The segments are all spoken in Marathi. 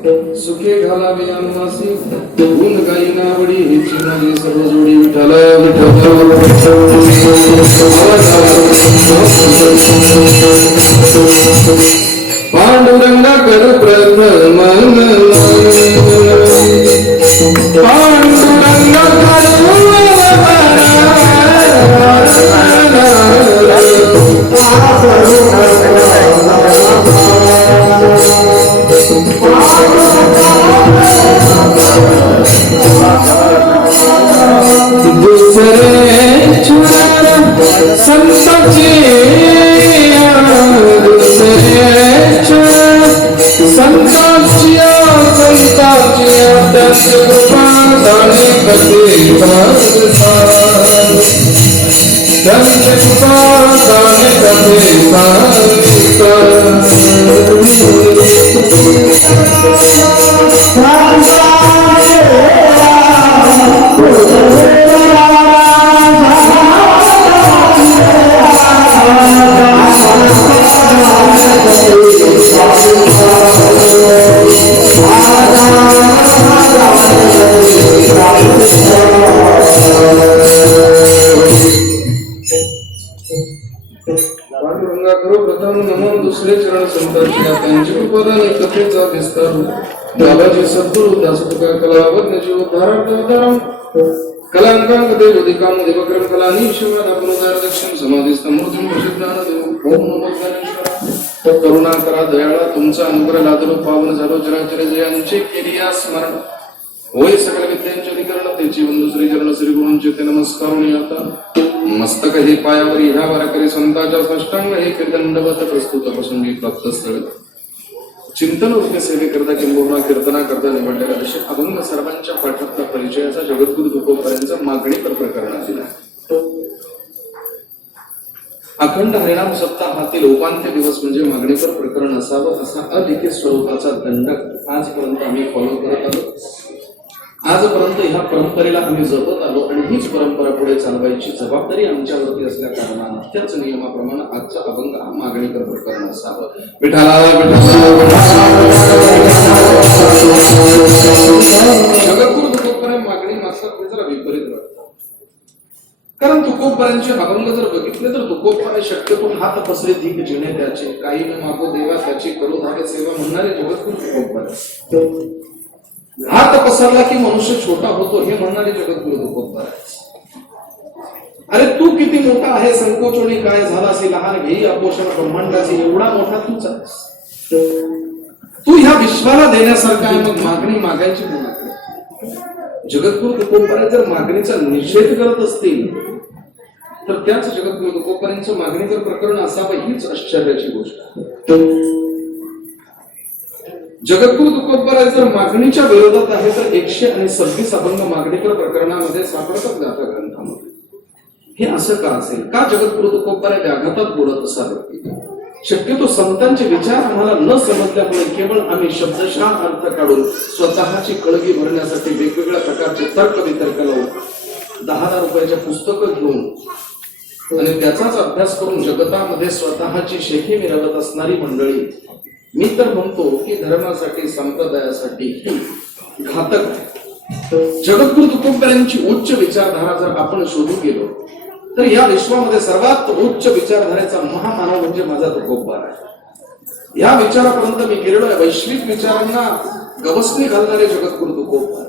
सुखे घालावे अन्नासी गुण गाई नावडी हेची माझी सर्व जोडी विठाला पांडुरंगा कर प्रथम पांडुरंगा संताची दुसरे चरण संतांची त्यांची उपदान कथेचा विस्तार बाबाजी सद्गुरु दासतुका कलावज्ञ जीवोद्धारार्थम कलांकांक देव दिकाम देवक्रम कलानी शिवाद अपनुदार दक्षिण समाधिस्थ मूर्तिम प्रसिद्धान देव ओम नमो ज्ञानेश्वरा करुणा करा दयाळा तुमचा अनुग्रह लादलो पावन झालो चराचर जयांचे केलिया स्मरण होय सकल विद्यांचे अधिकरण त्याची बंधू श्री चरण श्री गुरूंचे ते नमस्कार आता मस्तक हे पायावर ह्या वारकरी संतांच्या साष्टांग हे कीर्तनदवत प्रस्तुत प्रसंगी प्राप्त स्थळ चिंतन उद्य सेवे करता किंबहुना कीर्तना करता निवडलेला असे अभंग सर्वांच्या पाठातला परिचयाचा जगद्गुरु तुकोबारायांचा मागणीपर प्रकरणात दिला. अखंड हरिनाम सप्ताहातील उपांत्य दिवस म्हणजे मागणीपर प्रकरण असावं असा अलिखित स्वरूपाचा दंडक आजपर्यंत आम्ही फॉलो करत आलो. आजपर्यंत ह्या परंपरेला आम्ही जपत आलो आणि हीच परंपरा पुढे चालवायची जबाबदारी आमच्यावरती असल्या कारणानं त्याच नियमाप्रमाणे आजचा अभंग हा मागणीकर प्रकरण असावं. जगद्गुरु तुकोबाराय मागणी मागतात हे जरा विपरीत वाटतं. कारण तुकोबारायांचे अभंग जर बघितले तर तुकोबाराय शक्यतो हात पसरे धीक जिणे त्याचे काही न मागो देवा त्याची करू धागे सेवा म्हणणारे जगद्गुरु तुकोबाराय. हात पसरला की मनुष्य छोटा होतो हे म्हणणारे जगद्गुरु तुकोबाराय. अरे तू किती मोठा आहे संकोचोनी काय झाला असे लहान घेई आपोषण ब्रह्मांडाचे एवढा मोठा तूच आहेस. तू ह्या विश्वाला देण्यासारखा आहे मग मागणी मागायची कोणाकडे. जगद्गुरु तुकोबाराय जर मागणीचा निषेध करत असतील तर त्याच जगद्गुरु तुकोबारायांचं मागणीचं प्रकरण असावं हीच आश्चर्याची गोष्ट आहे. जगद्गुरु तुकोबाराय जर मागणीच्या विरोधात आहे तर 126 अभंग मागणीकर प्रकरणामध्ये सापडतात गाथा ग्रंथामध्ये. हे असं का असेल. का जगद्गुरु तुकोबाराय व्याघातात बोलत असावे. शक्यतो संतांचे विचार आम्हाला न समजल्यामुळे केवळ आम्ही शब्दशः अर्थ काढून स्वतःची कळगी भरण्यासाठी वेगवेगळ्या प्रकारचे तर्क वितर्क लावून 10,000 रुपयाच्या पुस्तकं घेऊन आणि त्याचाच अभ्यास करून जगतामध्ये स्वतःची शेती मिळवत असणारी मंडळी मी तर म्हणतो की धर्मासाठी संप्रदायासाठी घातक. जगद्गुरु तुकोबारायांची उच्च विचारधारा जर आपण शोधून गेलो तर या विश्वामध्ये सर्वात उच्च विचारधारेचा महामानव म्हणजे माझा तुकोबाराय. या विचारापर्यंत मी गेलेलो वैश्विक विचारांना गवसणी घालणारे जगद्गुरु तुकोबाराय.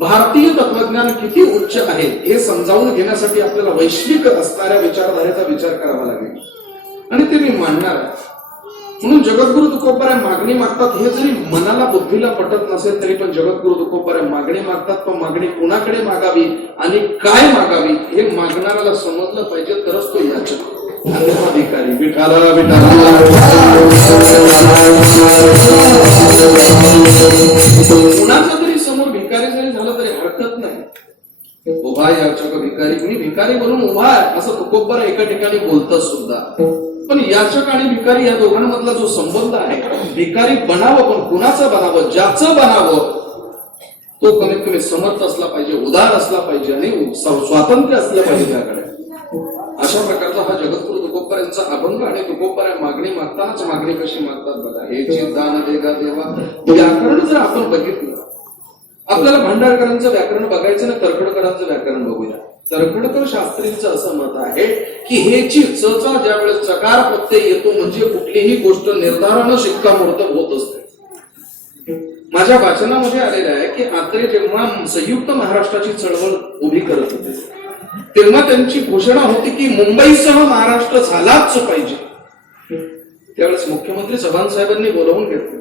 भारतीय तत्वज्ञान किती उच्च आहे हे समजावून घेण्यासाठी आपल्याला वैश्विक असणाऱ्या विचारधारेचा विचार करावा लागेल आणि ते मी मांडणार. म्हणून जगद्गुरु तुकोबाराय मागणी मागतात हे जरी मनाला बुद्धीला पटत नसेल तरी पण जगद्गुरु तुकोबाराय मागणी मागतात. पण मागणी कोणाकडे मागावी आणि काय मागावी हे मागणाऱ्याला समजलं पाहिजे तरच तो याचक. भिकारी विठाला कुणाचा तरी समोर भिकारी जरी झालं तरी हरकत नाही. उभा याचक भिकारी कुणी भिकारी म्हणून उभा आहे असं तुकोबाराय एका ठिकाणी बोलतात सुद्धा. पण याचक आणि भिकारी या दोघांमधला जो संबंध आहे भिकारी बनावं पण कुणाचं बनावं ज्याचं बनावं तो कमीत कमी समर्थ असला पाहिजे उदार असला पाहिजे आणि स्वातंत्र्य असलं पाहिजे त्याकडे. अशा प्रकारचा हा जगद्गुरु तुकोबाराय तुकोबारायांचा अभंग आणि तुकोबारा मागणी मागतानाच मागणी कशी मागतात बघा. हे दान देगा देवा व्याकरण जर आपण बघितलं, आपल्याला भांडारकरांचं व्याकरण बघायचं ना तरखडकरांचं व्याकरण बघूया. तरखडकर शास्त्रींचं असं मत आहे की हेची चचा ज्यावेळेस चकार प्रत्यय येतो म्हणजे कुठलीही गोष्ट निर्धारानं शिक्कामोर्तब होत असते. माझ्या वाचनामध्ये आलेलं आहे की आत्रे जेव्हा संयुक्त महाराष्ट्राची चळवळ उभी करत होते तेव्हा त्यांची घोषणा होती की मुंबईसह महाराष्ट्र झालाच पाहिजे. त्यावेळेस मुख्यमंत्री चव्हाण साहेबांनी बोलावून घेतलं,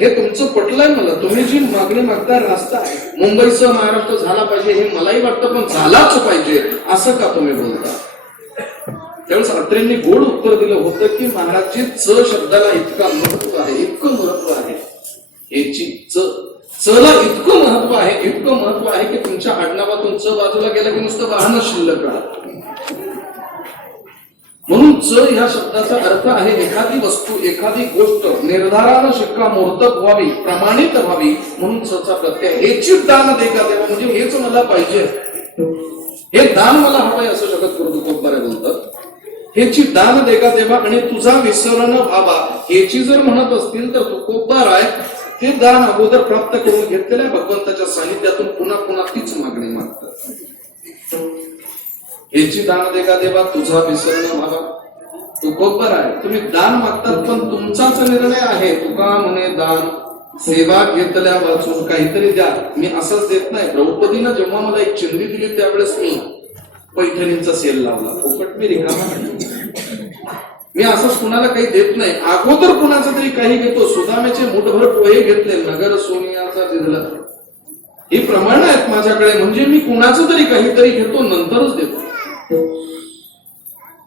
हे तुमचं पटलंय मला, तुम्ही जी मागणी मागता रास्ता आहे, मुंबईसह महाराष्ट्र झाला पाहिजे हे मलाही वाटतं, पण झालाच पाहिजे असं का तुम्ही बोलता. त्यावेळेस अत्रेंनी गोड उत्तर दिलं होतं की महाराजची च शब्दाला इतका महत्व आहे, इतकं महत्व आहे, याची चला इतकं महत्व आहे, इतकं महत्व आहे की तुमच्या आडनावातून च बाजूला गेला की नुसतं वाहन शिल्लक राहत. म्हणून च ह्या शब्दाचा अर्थ आहे एखादी वस्तू, एखादी गोष्ट निर्धारानं शिक्कामोर्तब व्हावी, प्रमाणित व्हावी, म्हणून चचा प्रत्यय. हेची दान देगा देवा म्हणजे हेच मला पाहिजे, हे दान मला हवंय असं जगद्गुरु तुकोबारे बोलतात. हेची दान देगा देवा आणि तुझा विसरण व्हावा हेची जर म्हणत असतील तर तुकोबाराय ते दान अगोदर प्राप्त करून घेतलेल्या भगवंताच्या सानिध्यातून पुन्हा पुन्हा तीच मागणी मागतात. हेची दान देगा देवा तुझा विसरण व्हावा. तुकोबार आहे, तुम्ही दान मागतात पण तुमचाच निर्णय आहे. तुका म्हणे दान सेवा घेतल्या वाचून काहीतरी द्या. मी असंच देत नाही. द्रौपदीनं जेव्हा मला एक चिंधी दिली त्यावेळेस मी पैठणींचा सेल लावला, फुकट मी रिकामा नाही. मी असंच कुणाला काही देत नाही, अगोदर कुणाचं तरी काही घेतो. सुदामेचे मुठभर पोहे घेतले, नगर सोनियाचा जिल्हा, ही प्रमाण आहेत माझ्याकडे, म्हणजे मी कुणाचं तरी काहीतरी घेतो नंतरच देतो.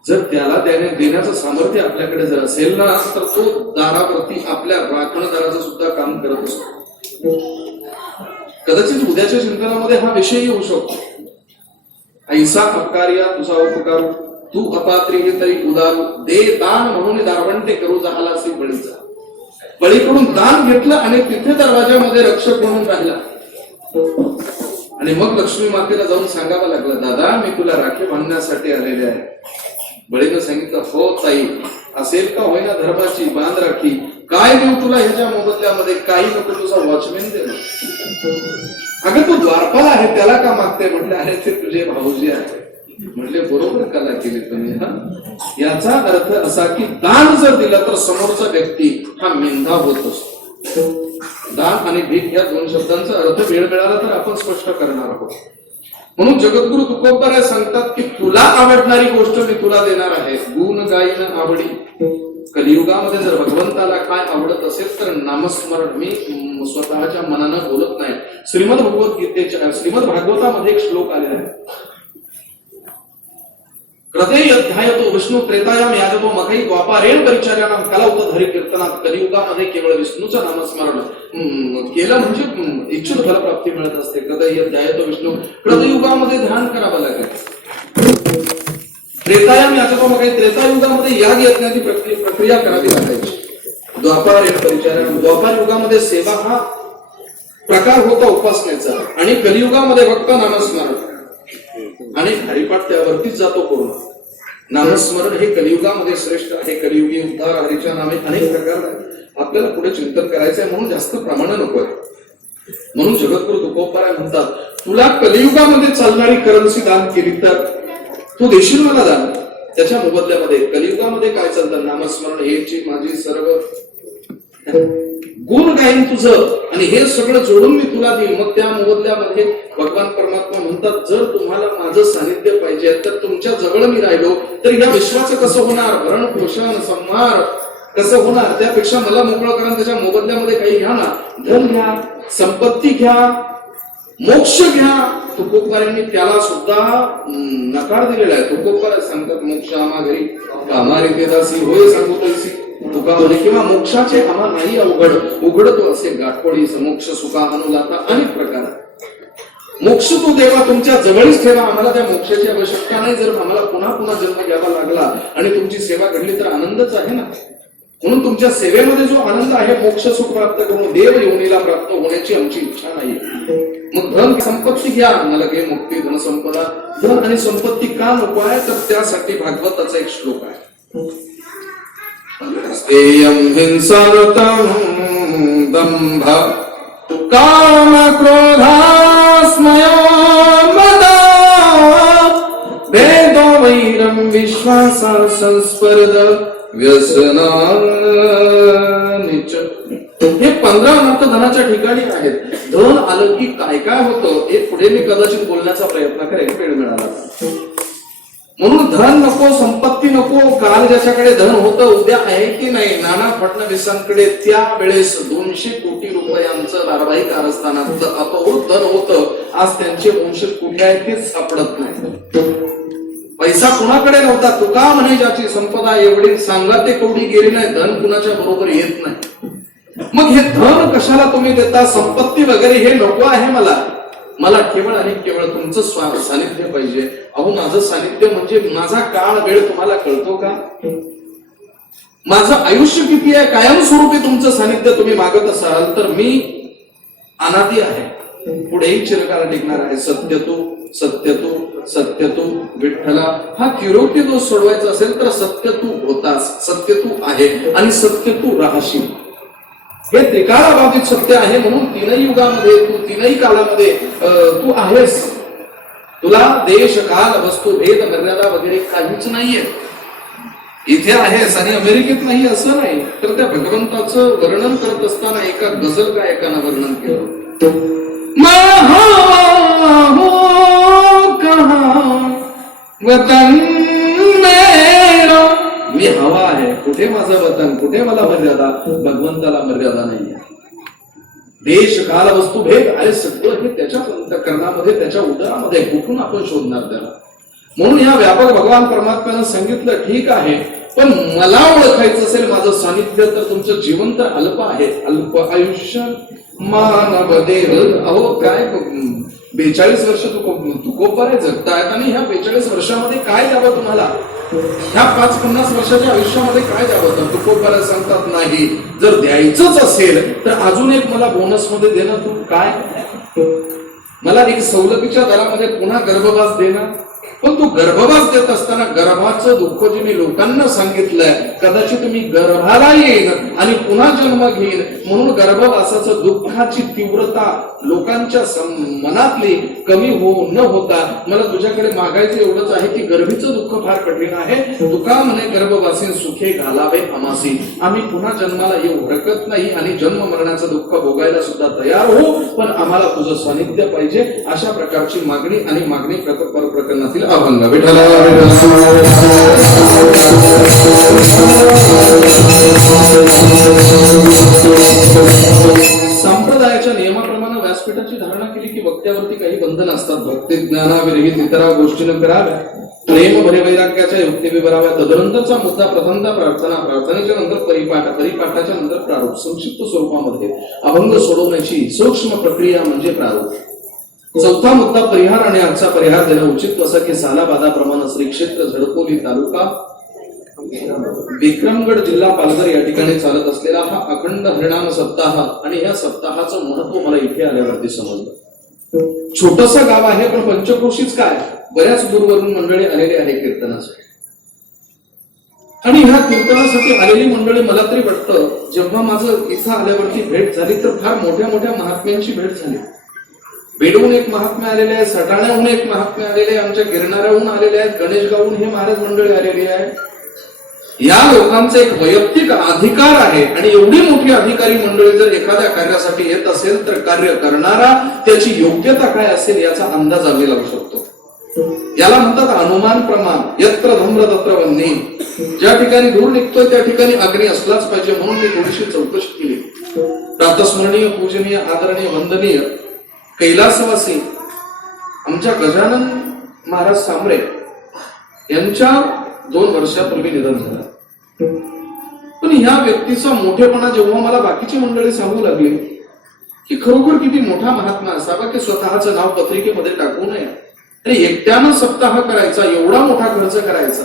जर त्याला देण्याचं सामर्थ्य आपल्याकडे जर असेल ना तर तो दारावरती आपल्या राखणदाराचं सुद्धा काम करत असतो. कदाचित उद्याच्या चिंतनामध्ये हा विषय येऊ शकतो. ऐसा अपकार्या तुझा उपकार तू अपात्री हे तरी उदारू दे दान म्हणून दारवंटे करू जहालासी बळीचा. बळीकडून दान घेतलं आणि तिथे दरवाजामध्ये रक्षक म्हणून राहिला आणि मग लक्ष्मी मातेला जाऊन सांगावं लागलं, दादा मी तुला राखी बांधण्यासाठी आलेले आहे. बळीनं सांगितलं, हो ताई, असेल का होईना धर्माची बांध राखी, काय देऊ तुला ह्याच्या मोबदल्यामध्ये, काही नको, तुझा वॉचमॅन दे. अगं तू द्वारपाल आहे त्याला का मागते. म्हटले अरे ते तुझे भाऊजी आहे. म्हटले बरोबर कला केली तुम्ही. याचा अर्थ असा की दान जर दिलं तर समोरचा व्यक्ती हा मेंढा होत असतो. दान आणि भीक या दोन शब्दांचा अर्थ वेळ मिळाला तर आपण स्पष्ट करणार आहोत. म्हणून जगद्गुरु तुकोबाराय सांगतात की तुला आवडणारी गोष्ट मी तुला देणार आहे. गुण गायन आवडी. कलियुगामध्ये जर भगवंताला काय आवडत असेल तर नामस्मरण. मी स्वतःच्या मनानं बोलत नाही. श्रीमद भगवद्गीतेच्या श्रीमद भागवतामध्ये एक श्लोक आलेला आहे, हृदय अध्याय तो विष्णू त्रेतायाम यादव मघई द्वापारेण परिचार्यानाम कलावत हरी कीर्तनात. कलियुगामध्ये केवळ विष्णूचं नामस्मरण केलं म्हणजे इच्छित फलप्राप्ती मिळत असते. हृदय अध्याय तो विष्णू. कृतयुगामध्ये ध्यान करावं लागेल. त्रेतायाम यादव मघई त्रेतायुगामध्ये याग यज्ञाची प्रक्रिया करावी लागायची. द्वापारेण परिचार्यानाम. द्वापार युगामध्ये सेवा हा प्रकार होता उपासनेचा आणि कलियुगामध्ये फक्त नामस्मरण आणि हरिपाठ त्यावरतीच जातो पूर्ण. नामस्मरण हे कलियुगामध्ये श्रेष्ठ आहे. कलियुगी उद्धार हरीच्या नामे अनेक प्रकार आपल्याला पुढे चिंतन करायचंय, म्हणून जास्त प्रमाण नकोय. म्हणून जगद्गुरु तुकोबाराय म्हणतात, तुला कलियुगामध्ये चालणारी करन्सी दान केली तर तू देशील मला दान. त्याच्या मोबदल्यामध्ये कलियुगामध्ये काय चालतं, नामस्मरण हेची माझी सर्व गुण गाईन तुझं आणि हे सगळं जोडून मी तुला देईल. मग त्या मोबदल्यामध्ये भगवान परमात्मा म्हणतात, जर तुम्हाला माझं सानिध्य पाहिजे तर तुमच्या जवळ मी राहिलो तर या विश्वाचं कसं होणार, भरण पोषण संहार कसं होणार, त्यापेक्षा मला मोकळं करा. त्याच्या मोबदल्यामध्ये काही घ्या ना, धन घ्या, संपत्ती घ्या, मोक्ष घ्या. तुकोबारायांनी त्याला सुद्धा नकार दिलेला आहे. तुकोबाराय सांगतात, मोक्ष आम्हा घरी कामारी देदासी होय सांगू तैसी. तुका म्हणे किंवा मोक्षाचे आम्हा नाही अवघड, उघडतो असे गाठोडी मोक्ष सुखा अनुलाता. अनेक प्रकार. मोक्ष तो देवा तुमच्या जवळच ठेवा. आम्हाला त्या मोक्षाची आवश्यकता नाही. जर आम्हाला पुन्हा पुन्हा जन्म घ्यावा लागला आणि तुमची सेवा घडली तर आनंदच आहे ना. म्हणून तुमच्या सेवेमध्ये जो आनंद आहे, मोक्ष सुख प्राप्त करून देव योनीला प्राप्त होण्याची आमची इच्छा नाही. मग धन संपत्ती घ्या, नलगे मुक्ती धन संपदा. धन आणि संपत्ती का नको आहे, तर त्यासाठी भागवताचा एक श्लोक आहे. स्तेयं हिंसारतं दंभ काम क्रोधास्मयो मदा भेदो वैरं विश्वासा संस्पर्ध व्यसना निच. हे 15 अर्थ धनाच्या ठिकाणी आहेत. धन आलं की काय काय होतं हे पुढे मी कदाचित बोलण्याचा प्रयत्न करेन, वेळ मिळाला. म्हणून धन नको, संपत्ती नको. काल ज्याच्याकडे धन होतं उद्या आहे की नाही. नाना फडणवीसांकडे त्यावेळेस 200 कोटी रुपयांचं धारावाहिक कारस्थानाचं अपहृत धन होतं. आज त्यांचे वंश कुठे आहेत तेच सापडत नाही. पैसा कुणाकडे नव्हता. तुका म्हणे ज्याची संपदा एवढी सांगा ते कवडी गेली नाही. धन कुणाच्या बरोबर येत नाही. मग हे धन कशाला तुम्ही देता, संपत्ती वगैरे हे नको आहे मला केवळ आणि केवळ तुमचं सानिध्य पाहिजे. अहो माझं सानिध्य म्हणजे माझा काळ वेळ तुम्हाला कळतो का? माझं आयुष्य किती आहे, कायमस्वरूपी तुमचं सानिध्य तुम्ही मागत असाल तर मी अनादी आहे, पुढेही चिरकाल टिकणार आहे. सत्य तू विठ्ठला. हा किरोकी दोष सोडवायचा असेल तर सत्य तू होतास, सत्य तू आहे आणि सत्य तू राहशील. हे त्रिकाळाबाबतीत सत्य आहे. म्हणून तीनही युगामध्ये तू, तीनही कालामध्ये तू आहेस. तुला देश काल वस्तू भेद मर्यादा वगैरे काहीच नाहीये. इथे आहेस आणि अमेरिकेत नाही असं नाही. तर त्या भगवंताचं वर्णन करत असताना एका गझल गायकानं वर्णन केलं. वतन मेरा, मी हवा आहे. कुठे माझं वतन, कुठे मला मर्यादा? भगवंताला मर्यादा नाहीये. देश काल वस्तू भेद आहे सगळं हे त्याच्या अंतःकरणामध्ये, त्याच्या उदरामध्ये. कुठून आपण शोधणार त्याला? म्हणून या व्यापक भगवान परमात्म्यानं सांगितलं ठीक आहे, पण मला ओळखायचं असेल माझं सानिध्य तर तुमचं जीवन तर अल्प आहे. अल्प आयुष्य मानव देह. अहो काय 42 वर्ष तुकोबाराय जगतायत आणि ह्या 42 वर्षामध्ये काय द्यावं तुम्हाला? ह्या 50-50 वर्षाच्या आयुष्यामध्ये काय द्यावं? तर तुकोबाराय सांगतात नाही, जर द्यायचंच असेल तर अजून एक मला बोनस मध्ये देणं. तू काय मला एक सवलतीच्या दरामध्ये पुन्हा गर्भवास देणं. पण तू गर्भवास देत असताना गर्भाचं दुःख जे मी लोकांना सांगितलंय, कदाचित मी गर्भाला येईन आणि पुन्हा जन्म घेईन. म्हणून गर्भवासाचं दुःखाची तीव्रता लोकांच्या मनातली कमी न होता मला तुझ्याकडे मागायचं एवढंच आहे की गर्भीचं दुःख फार कठीण आहे. तुका म्हणे गर्भवासी सुखे घालावे आमासी. आम्ही पुन्हा जन्माला येऊ हरकत नाही आणि जन्म मरणाचं दुःख भोगायला सुद्धा तयार हो, पण आम्हाला तुझं सानिध्य पाहिजे. अशा प्रकारची मागणी आणि मागणी प्रकरणातील अभंग. विठ्ठला संप्रदायाच्या नियमाप्रमाणे व्यासपीठाची धारणा केली की वक्त्यावरती काही बंधन असतात. भक्ती ज्ञानाविरहित इतरा गोष्टी न कराव्या, प्रेम भरे वैराग्याच्या युक्ती विवराव्या. तदनंतरचा मुद्दा प्रथमता प्रार्थना, प्रार्थनेच्या नंतर परिपाठ, परिपाठाच्या नंतर प्रारूप. संक्षिप्त स्वरूपामध्ये अभंग सोडवण्याची सूक्ष्म प्रक्रिया म्हणजे प्रारूप. चौथा मुद्दा परिहार आणि आजचा परिहार देणं उचित असं की सालाबादाप्रमाणे श्री क्षेत्र झडपोली तालुका विक्रमगड जिल्हा पालघर या ठिकाणी चालत असलेला हा अखंड हरिनाम सप्ताह आणि या सप्ताहाचं महत्व मला इथे आल्यावरती समजलं. छोटस गाव आहे पण पंचक्रोशीच काय, बऱ्याच दूरवरून मंडळी आलेली आहे कीर्तनासाठी. आणि ह्या कीर्तनासाठी आलेली मंडळी मला तरी वाटतं जेव्हा माझं इथं आल्यावरती भेट झाली तर फार मोठ्या मोठ्या महात्म्यांची भेट झाली. बेडून एक महात्मे आलेले आहेत, सटाण्याहून एक महात्मे आलेले आहे, आमच्या गिरणाऱ्याहून आलेले आहेत, गणेशगावहून हे महाराज मंडळी आलेली आहे. या लोकांचा एक वैयक्तिक अधिकार आहे आणि एवढी मोठी अधिकारी मंडळी जर एखाद्या कार्यासाठी येत असेल तर कार्य करणारा त्याची योग्यता काय असेल याचा अंदाज आम्ही लावू शकतो. याला म्हणतात अनुमान प्रमाण. यत्र धम्र तत्र वन्नी. ज्या ठिकाणी धूर निघतोय त्या ठिकाणी अग्नी असलाच पाहिजे. म्हणून मी थोडीशी चौकशी केली. प्रातस्मरणीय, पूजनीय, आदरणीय, वंदनीय कैलासवासी आमच्या गजानन महाराज सांबरे यांच्या 2 वर्षापूर्वी निधन झालं. पण ह्या व्यक्तीचा मोठेपणा जेव्हा मला बाकीची मंडळी सांगू लागली की खरोखर किती मोठा महात्मा असावा की स्वतःचं नाव पत्रिकेमध्ये टाकू नये आणि एकट्यानं सप्ताह करायचा, एवढा मोठा खर्च करायचा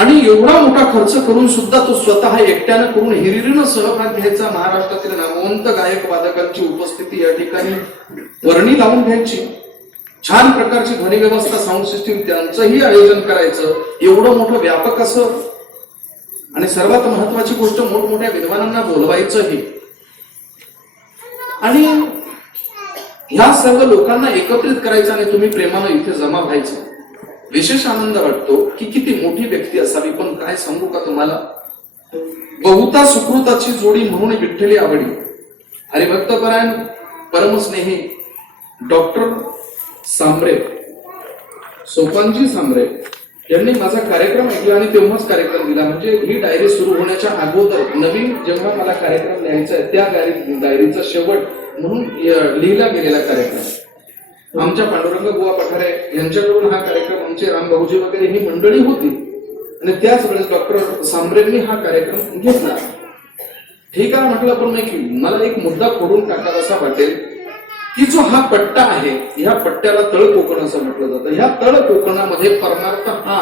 आणि एवढा मोठा खर्च करून सुद्धा तो स्वतः एकट्यानं करून हिरिरीनं सहभाग घ्यायचा, महाराष्ट्रातील नामवंत गायक वादकांची उपस्थिती या ठिकाणी वर्णी लावून घ्यायची, छान प्रकारची ध्वनी व्यवस्था, साऊंड सिस्टीम त्यांचंही आयोजन करायचं, एवढं मोठं व्यापक असं, आणि सर्वात महत्वाची गोष्ट मोठमोठ्या विद्वानांना बोलवायचंही, आणि ह्या सर्व लोकांना एकत्रित करायचं आणि तुम्ही प्रेमानं इथे जमा व्हायचं. विशेष आनंद वाटतो की किती मोठी व्यक्ती असावी, पण काय सांगू का तुम्हाला, बहुता सुकृताची जोडी म्हणून विठ्ठली आवडी. हरिभक्तपरायण परमस्नेही डॉक्टर सांबरे, सोपानजी सांबरे यांनी माझा कार्यक्रम ऐकला आणि तेव्हाच कार्यक्रम दिला. म्हणजे ही डायरी सुरू होण्याच्या अगोदर नवीन जेव्हा मला कार्यक्रम लिहायचा आहे त्या डायरीचा शेवट म्हणून लिहिला गेलेला कार्यक्रम. आमच्या पांडुरंग बुवा पठारे यांच्याकडून हा कार्यक्रम, आमचे राम भाऊजी वगैरे ही मंडळी होती, आणि त्याच वेळेस डॉक्टर सांबरेंनी हा कार्यक्रम घेतला. ठीक आहे म्हटलं, पण मला एक मुद्दा खोडून टाकावासा वाटेल की जो हा पट्टा आहे, ह्या पट्ट्याला तळ कोकण असं म्हटलं जातं. ह्या तळ कोकणामध्ये परमार्थ हा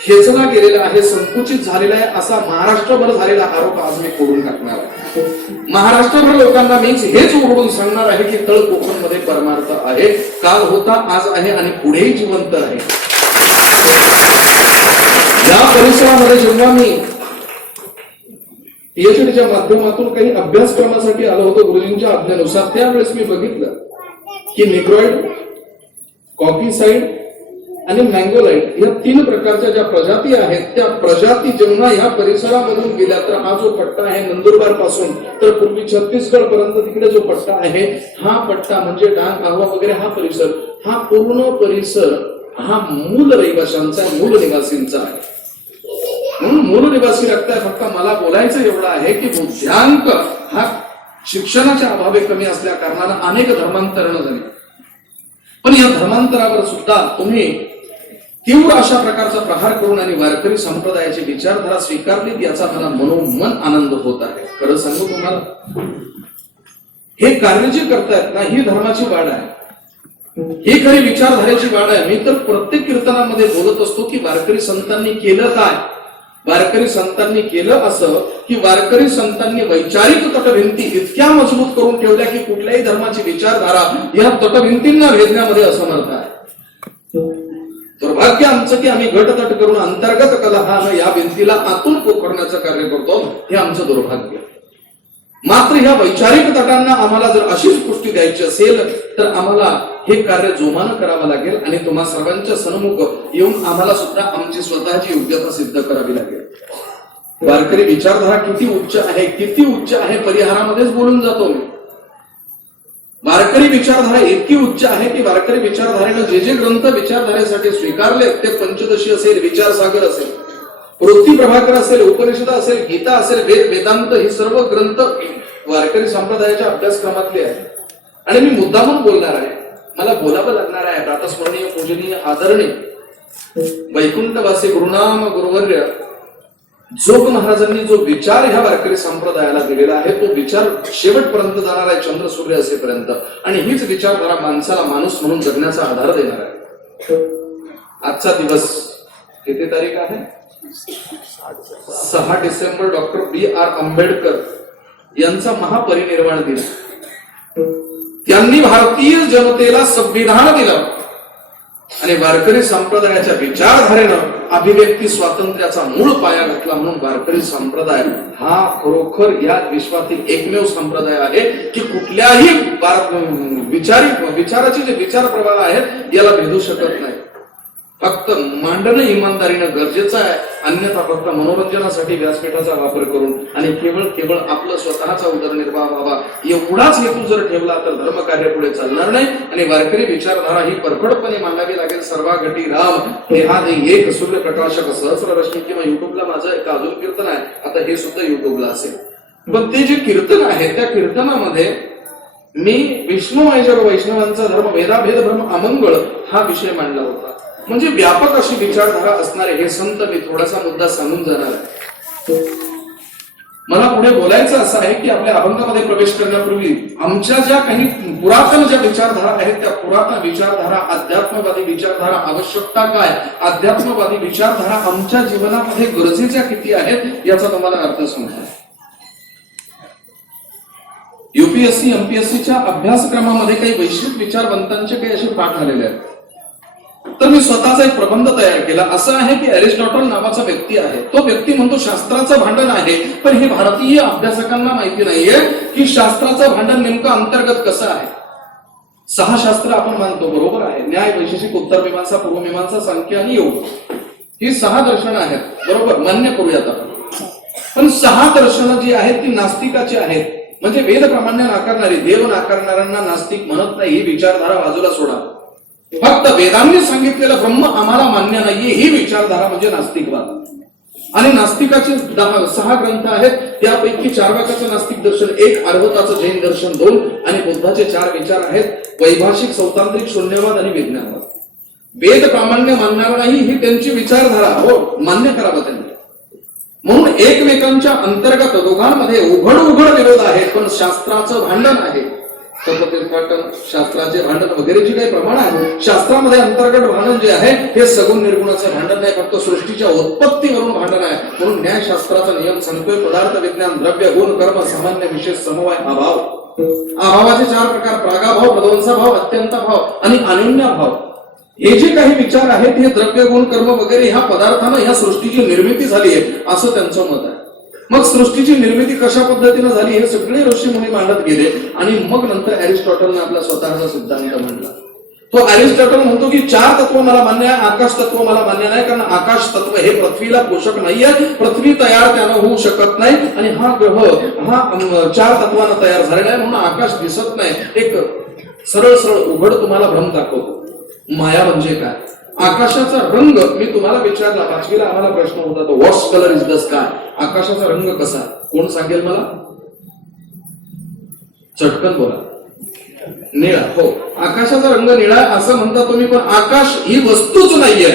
खेचला गेलेला आहे, संकुचित झालेला आहे, असा महाराष्ट्रभर झालेला आरोप आज मी खोडून टाकणार आहे. महाराष्ट्रभर लोकांना मी हेच उघडून सांगणार आहे की तळ कोकण मध्ये परमार्थ आहे, काल होता, आज आहे आणि पुढेही जिवंत आहे. या परिसरामध्ये जेव्हा मी पीएचडीच्या माध्यमातून काही अभ्यासक्रमासाठी आलो होतो गुरुजींच्या आज्ञेनुसार, त्यावेळेस मी बघितलं की निग्रॉइड, कॉफीसाइड आणि मँगोलाइट या 3 प्रकारच्या ज्या प्रजाती आहेत, त्या प्रजाती जेव्हा ह्या परिसरामधून गेल्या तर हा जो पट्टा आहे नंदुरबार पासून तर पूर्वी छत्तीसगड पर्यंत तिकडे जो पट्टा आहे, हा पट्टा म्हणजे डांग, आव्हा वगैरे हा परिसर, हा पूर्ण परिसर हा मूल रहिवाशांचा, मूल निवासींचा आहे. म्हणून मूल निवासी लागताय. फक्त मला बोलायचं एवढं आहे की बुद्ध्यांक हा शिक्षणाच्या अभावे कमी असल्या कारणानं अनेक धर्मांतरणं झाली, पण या धर्मांतरावर सुद्धा तुम्ही तीव्र अशा प्रकारचा प्रहार करून आणि वारकरी संप्रदायाची विचारधारा स्वीकारली, याचा मला मनोमन आनंद होत आहे. खरं सांगू तुम्हाला, हे कार्य जे करतायत ना, ही धर्माची वाढ आहे, ही खरी विचारधारेची वाढ आहे. मी तर प्रत्येक कीर्तनामध्ये बोलत असतो की वारकरी संतांनी केलं काय, वारकरी संतांनी केलं असं की वारकरी संतांनी वैचारिक तटभिंती इतक्या मजबूत करून ठेवल्या की कुठल्याही धर्माची विचारधारा या तटभिंतींना भेदण्यामध्ये असमर्थ आहे. दुर्भाग्य आमचं की आम्ही गटतट करून अंतर्गत कलहानं या भिंतीला आतून पोखरण्याचं कार्य करतो, हे आमचं दुर्भाग्य. मात्र ह्या वैचारिक तटांना आम्हाला जर अशीच पुष्टी द्यायची असेल तर आम्हाला हे कार्य जोमानं करावं लागेल आणि तुम्हा सर्वांच्या सन्मुख येऊन आम्हाला सुद्धा आमची स्वतःची योग्यता सिद्ध करावी लागेल. वारकरी विचारधारा किती उच्च आहे, किती उच्च आहे, परिहारामध्येच बोलून जातो मी. वारकरी विचारधारा इतकी उच्च आहे की वारकरी विचारधारेनं जे जे ग्रंथ विचारधारेसाठी स्वीकारले, ते पंचदशी असेल, विचारसागर असेल, वृत्ती प्रभाकर असेल, उपनिषद असेल, गीता असेल, वेद वेदांत, ही सर्व ग्रंथ वारकरी संप्रदायाच्या अभ्यासक्रमातले आहेत. आणि मी मुद्दामून बोलणार आहे, मला बोलावं लागणार आहे. प्रातस्मरणीय, पूजनीय, आदरणीय वैकुंठवासी गुरुनाम गुरुवर्य जोग महाराजांनी जो विचार ह्या वारकरी संप्रदायाला दिलेला आहे, तो विचार शेवटपर्यंत जाणार आहे, चंद्र सूर्य असेपर्यंत. आणि हीच विचारधारा माणसाला माणूस म्हणून जगण्याचा आधार देणार आहे. आजचा दिवस किती तारीख आहे? 6 डिसेंबर. Doctor B.R. आंबेडकर यांचा महापरिनिर्वाण दिन. त्यांनी भारतीय जनतेला संविधान दिलं आणि वारकरी संप्रदायाच्या विचारधारेनं अभिव्यक्ती स्वातंत्र्याचा मूळ पाया घातला. म्हणून वारकरी संप्रदाय हा खरोखर या विश्वातील एकमेव संप्रदाय आहे की कुठल्याही विचाराचे जे विचार प्रवाह आहेत याला भेदू शकत नाही. फक्त मांडणं इमानदारीनं गरजेचं आहे, अन्यथा फक्त मनोरंजनासाठी व्यासपीठाचा वापर करून आणि केवळ आपलं स्वतःचा उदरनिर्वाह व्हावा एवढाच हेतू जर ठेवला तर धर्मकार्य पुढे चालणार नाही. आणि वारकरी विचारधारा ही परखडपणे मांडावी लागेल. सर्वाघटी राम हे हा एक सूर्यप्रकाशक सहस्र रश्मी. किंवा युट्यूबला माझं एक अजून कीर्तन आहे, आता हे सुद्धा युट्यूबला असेल. पण ते जे कीर्तन आहे त्या कीर्तनामध्ये मी विष्णू वैष्णवांचा धर्म, वेदाभेद भ्रम अमंगळ हा विषय मांडला होता. म्हणजे व्यापक अशी विचारधारा असणारे हे संत मी थोडासा मुद्दा सांगून जाणार आहे. मला पुढे बोलायचं असं आहे की आपल्या अभंगामध्ये प्रवेश करण्यापूर्वी आमच्या ज्या काही पुरातन ज्या विचारधारा आहेत त्या पुरातन विचारधारा, अध्यात्मवादी विचारधारा आवश्यकता काय, अध्यात्मवादी विचारधारा आमच्या जीवनामध्ये गरजेच्या किती आहेत याचा तुम्हाला अर्थ समजा. युपीएससी एमपीएससीच्या अभ्यासक्रमामध्ये काही वैश्विक विचारवंतांचे काही असे पाठ आलेले आहेत. तर मी स्वतःचा एक प्रबंध तयार केला. असं आहे की अरिस्टॉटल नावाचा व्यक्ती आहे. तो व्यक्ती म्हणतो शास्त्राचं भांडण आहे, पण हे भारतीय अभ्यासकांना माहिती नाहीये की शास्त्राचं भांडण नेमकं अंतर्गत कसं आहे. 6 शास्त्र आपण मानतो, बरोबर आहे. न्याय, वैशेषिक, उत्तर मीमांसा, पूर्व मीमांसा, सांख्य आणि योग ही 6 दर्शनं आहेत, बरोबर, मान्य करूयात आपण. पण 6 दर्शनं जी आहेत ती नास्तिकाची आहेत. म्हणजे वेद प्रामाण्य नाकारणारी, देव नाकारणाऱ्यांना नास्तिक म्हणत नाही. ही विचारधारा बाजूला सोडा. फक्त वेदांनी सांगितलेलं ब्रह्म आम्हाला मान्य नाहीये ही विचारधारा म्हणजे नास्तिकवाद. आणि नास्तिकाचे 6 ग्रंथ आहेत. त्यापैकी चार्वाकाचं नास्तिक दर्शन 1, अर्वताचं जैन दर्शन 2 आणि बुद्धाचे 4 विचार आहेत. वैभाषिक, सौतांत्रिक, शून्यवाद आणि विज्ञानवाद. वेद प्रामाण्य मानणार नाही ही त्यांची विचारधारा, हो, मान्य करावं त्यांनी. म्हणून एकमेकांच्या अंतर्गत दोघांमध्ये उघड विरोध आहे, पण शास्त्राचं भांडण आहे. तत्वतीर्थाटन, शास्त्राचे भांडण वगैरे जे काही प्रमाण आहे शास्त्रामध्ये अंतर्गत भांडण जे आहे हे सगुण निर्गुणाचं भांडण नाही, फक्त सृष्टीच्या उत्पत्तीवरून भांडण आहे. म्हणून न्यायशास्त्राचा नियम सांगतोय पदार्थ विज्ञान, द्रव्य, गुण, कर्म, सामान्य, विशेष, समवाय, अभाव. अभावाचे 4 प्रकार: प्रागाभाव, प्रध्वंसाभाव, अत्यंतभाव आणि अनन्यभाव. हे जे काही विचार आहेत हे द्रव्य, गुण, कर्म वगैरे ह्या पदार्थानं ह्या सृष्टीची निर्मिती झाली आहे असं त्यांचं मत आहे. मग सृष्टीची निर्मिती कशा पद्धतीने झाली हे सगळे ऋषीमुनी मांडत गेले आणि मग नंतर अरिस्टॉटलने आपला स्वतःचा सिद्धांत मांडला. तो अरिस्टॉटल म्हणतो की 4 तत्व मला मान्य आहे, आकाश तत्व मला मान्य नाही, कारण आकाश तत्व हे पृथ्वीला पोषक नाहीये, पृथ्वी तयार त्यानं होऊ शकत नाही आणि हा ग्रह हा 4 तत्वानं तयार झालेला आहे, म्हणून आकाश दिसत नाही. एक सरळ उघड तुम्हाला भ्रम दाखवतो. माया म्हणजे काय? आकाशाचा रंग मी तुम्हाला विचारला 5वीला आम्हाला प्रश्न होता तो, व्हॉट्स कलर इज द स्काय? आकाशाचा रंग कसा? कोण सांगेल मला? चटकन बोला. निळा. हो, आकाशाचा रंग निळा असं म्हणता तुम्ही, पण आकाश ही वस्तूच नाहीये.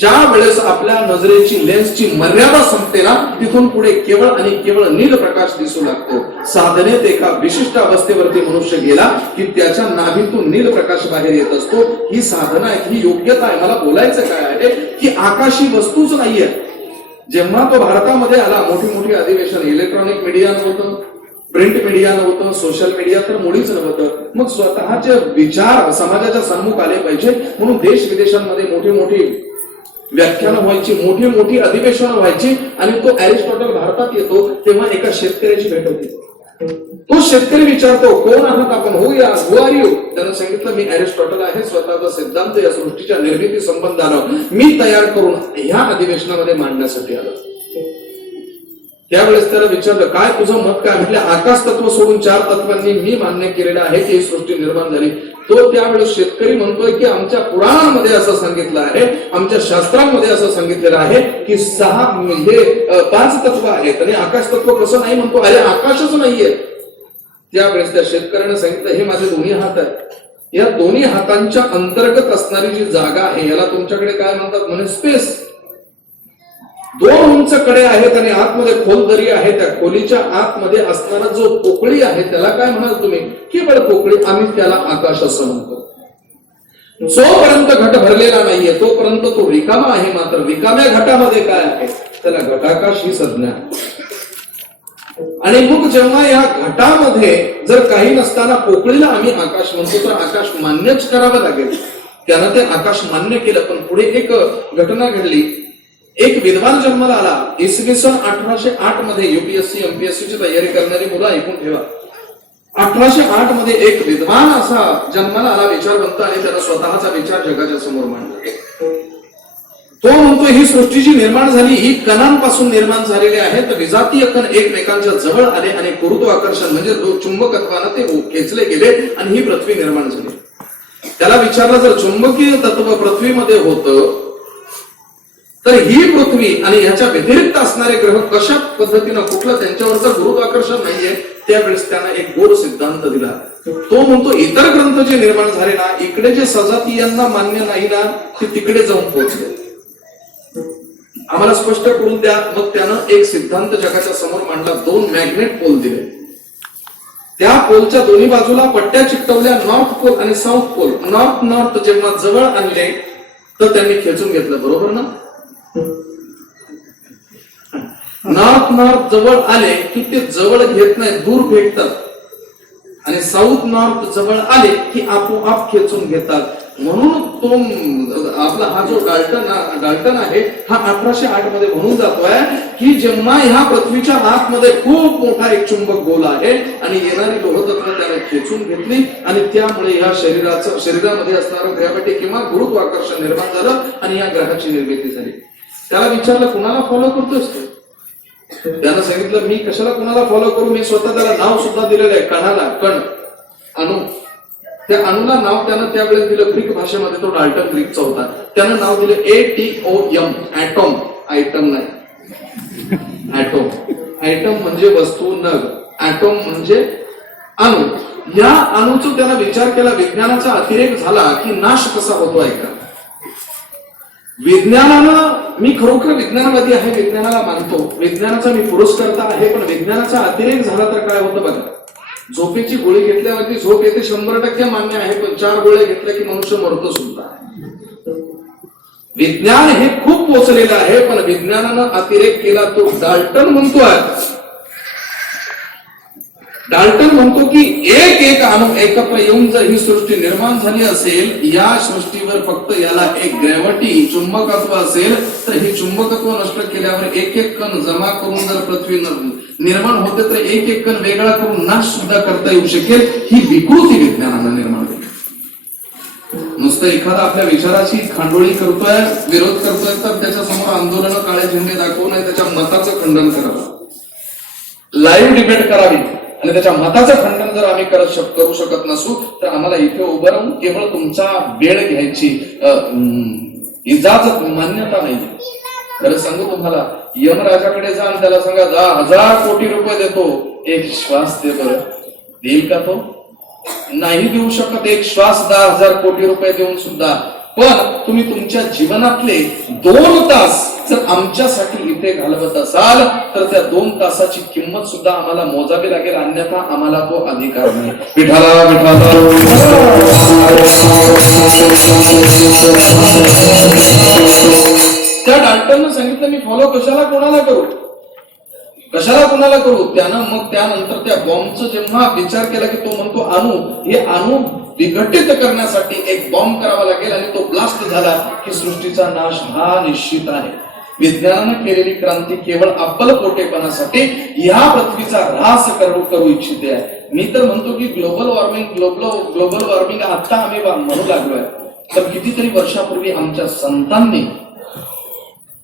ज्या वेळेस आपल्या नजरेची लेन्सची मर्यादा संपते ना तिथून पुढे केवळ आणि केवळ नील प्रकाश दिसू लागतो. साधनेत एका विशिष्ट अवस्थेवरती मनुष्य गेला की त्याच्या नाभीतून नील प्रकाश बाहेर येत असतो. ही साधना आहे, ही योग्यता आहे. मला बोलायचं काय आहे की आकाश ही वस्तूच नाहीये. जेव्हा तो भारतामध्ये आला, मोठी अधिवेशन, इलेक्ट्रॉनिक मीडिया नव्हतं, प्रिंट मीडिया नव्हतं, सोशल मीडिया तर मुळीच नव्हतं. मग स्वतःचे विचार समाजाच्या सम्मुख आले पाहिजे म्हणून देश विदेशांमध्ये मोठी व्याख्यानं व्हायची, मोठी अधिवेशनं व्हायची. आणि तो अरिस्टॉटल भारतात येतो तेव्हा एका शेतकऱ्याची भेट होती. तो शेतकरी विचारतो, कोण आहात आपण? हो या, हु आर यू? त्यानं सांगितलं, मी अरिस्टॉटल आहे. स्वतःचा सिद्धांत या सृष्टीच्या निर्मिती संबंधानं मी तयार करून ह्या अधिवेशनामध्ये मांडण्यासाठी आलो. त्यावेळेस त्याला विचारलं, काय तुझं मत काय? म्हटलं, आकाश तत्व सोडून 4 तत्वांनी मी मान्य केलेलं आहे की ही सृष्टी निर्माण झाली. तो त्यावेळेस शेतकरी म्हणतोय की आमच्या पुराणांमध्ये असं सांगितलं आहे, आमच्या शास्त्रांमध्ये असं सांगितलेलं आहे की 5 तत्व आहेत आणि आकाश तत्व कसं नाही म्हणतो. अरे आकाशच नाहीये. त्यावेळेस त्या शेतकऱ्याने सांगितलं, हे माझे दोन्ही हात आहेत. या दोन्ही हातांच्या अंतर्गत असणारी जी जागा आहे याला तुमच्याकडे काय म्हणतात? म्हणे स्पेस. 2 उंच कडे आहेत आणि आतमध्ये खोल दरी आहे. त्या खोलीच्या आतमध्ये असणारा जो पोकळी आहे त्याला काय म्हणाल तुम्ही? केवळ पोकळी. आम्ही त्याला आकाश असं म्हणतो. जोपर्यंत घट भरलेला नाहीये तोपर्यंत तो रिकामा आहे. मात्र रिकाम्या घटामध्ये काय आहे? त्याला घटाकाश ही संज्ञा. आणि मग जेव्हा या घटामध्ये जर काही नसताना पोकळीला आम्ही आकाश म्हणतो तर आकाश मान्यच करावं लागेल. त्यानं ते आकाश मान्य केलं. पण पुढे एक घटना घडली. एक विद्वान जन्माला आला. इसवी सन 1808 मध्ये युपीएससी एमपीएससी ची तयारी करणारी मुलं ऐकून ठेवा. 1808 मध्ये एक विद्वान असा जन्माला आला, विचारवंत, आणि त्याला स्वतःचा विचार जगाच्या समोर मांडला. तो म्हणतो ही सृष्टी जी निर्माण झाली ही कणांपासून निर्माण झालेली आहे. तर विजातीय कण एकमेकांच्या जवळ आले आणि गुरुत्वाकर्षण म्हणजे चुंबकत्वानं ते खेचले गेले आणि ही पृथ्वी निर्माण झाली. त्याला विचारलं, जर चुंबकीय तत्व पृथ्वीमध्ये होतं तर ही पृथ्वी आणि ह्याच्या व्यतिरिक्त असणारे ग्रह कशा पद्धतीनं, कुठलं त्यांच्यावरचं गुरुत्वाकर्षण नाहीये. त्यावेळेस त्यानं एक गोड सिद्धांत दिला. तो म्हणतो, इतर ग्रंथ जे निर्माण झाले ना, इकडे जे सजातीयांना मान्य नाही ना, ते तिकडे जाऊन पोहोचले. आम्हाला स्पष्ट करून द्या. मग त्यानं एक सिद्धांत जगाच्या समोर मांडला. 2 मॅग्नेट पोल दिले. त्या पोलच्या दोन्ही बाजूला पट्ट्या चिकटवल्या, नॉर्थ पोल आणि साऊथ पोल. नॉर्थ जेव्हा जवळ आणले तर त्यांनी खेचून घेतलं. बरोबर ना? नॉर्थ जवळ आले की ते जवळ घेत नाही, दूर फेकतात. आणि साऊथ नॉर्थ जवळ आले की आपोआप खेचून घेतात. म्हणून तो आपला हा जो डाल्टन आहे हा 1808 मध्ये म्हणून जातोय की जेव्हा ह्या पृथ्वीच्या आतमध्ये खूप मोठा एक चुंबक गोल आहे आणि येणारी लोहतत्व त्याने खेचून घेतली आणि त्यामुळे ह्या शरीरामध्ये असणारं ग्रॅव्हिटी किंवा गुरुत्वाकर्षण निर्माण झालं आणि या ग्रहाची निर्मिती झाली. त्याला विचारलं कुणाला फॉलो करतोस तू? त्यानं सांगितलं मी कशाला कुणाला फॉलो करू, मी स्वतः त्याला नाव सुद्धा दिलेलं आहे, कणाला, कण, अणु. त्या अणुला नाव त्यानं त्यावेळेस दिलं ग्रीक भाषेमध्ये, तो डाल्टन ग्रीकचा होता. त्यानं नाव दिलं ATOM, ऍटॉम. आयटम नाही, ऍटॉम. आयटम म्हणजे वस्तू, नग. ऍटॉम म्हणजे अणु. या अणुचा त्याला विचार केला. विज्ञानाचा अतिरेक झाला की नाश कसा होतो ऐका. विज्ञानानं, मी खरोखर विज्ञानवादी आहे, विज्ञानाला मानतो, विज्ञानाचा मी पुरस्कर्ता आहे, पण विज्ञानाचा अतिरेक झाला तर काय होतं बघा. झोपेची गोळी घेतल्यावरती झोप येते 100% मान्य आहे, पण 4 गोळ्या घेतल्या की मनुष्य मरतो सुद्धा. विज्ञान हे खूप पोचलेलं आहे, पण विज्ञानानं अतिरेक केला. तो डाल्टन म्हणतो की एक अणु एकत्र येऊन जर ही सृष्टी निर्माण झाली असेल, या सृष्टीवर फक्त याला एक ग्रॅव्हिटी, चुंबकत्व असेल, तर हे चुंबकत्व नष्ट केल्यावर एक कण जमा करून जर पृथ्वी निर्माण होते तर एक कण वेगळा करून नाश सुद्धा करता येऊ शकेल. ही विकृती विज्ञानानं निर्माण केली. नुसतं एखादा आपल्या विचाराची खांडोळी करतोय, विरोध करतोय, तर त्याच्या समोर आंदोलन, काळे झेंडे दाखवून त्याच्या मताचं खंडन करावं, लाईव्ह डिबेट करावी. आणि त्याच्या मताचं खंडन जर आम्ही करू शकत नसू तर आम्हाला इथे उभं राहून केवळ तुमचा वेळ घ्यायची इजाजत, मान्यता नाही. खरं सांगू तुम्हाला, यमराजाकडे जा आणि त्याला सांगा 10,000 कोटी रुपये देतो, एक श्वास दे बरं, देईल का तो? नाही देऊ शकत. एक श्वास 10,000 कोटी रुपये देऊन सुद्धा. पण तुम्ही तुमच्या जीवनातले 2 तास जर आमच्यासाठी इथे घालवत असाल तर त्या 2 तासाची किंमत सुद्धा आम्हाला मोजावी लागेल, अन्यथा आम्हाला तो अधिकार नाही. विठाला विठाला. त्या डाल्टननं सांगितलं मी फॉलो कशाला कोणाला करू. त्यानं मग त्यानंतर त्या बॉम्बचं जेव्हा विचार केला की तो म्हणतो हे अणु विघटित करण्यासाठी एक बॉम्ब करावा लागेल आणि तो ब्लास्ट झाला की सृष्टीचा नाश हा निश्चित आहे. विज्ञानानं केलेली क्रांती केवळ अब्बलपोटेपणासाठी या पृथ्वीचा ऱ्हास करू इच्छिते आहे. मी तर म्हणतो की ग्लोबल वॉर्मिंग आता आम्ही म्हणू लागलोय, तर कितीतरी वर्षापूर्वी आमच्या संतांनी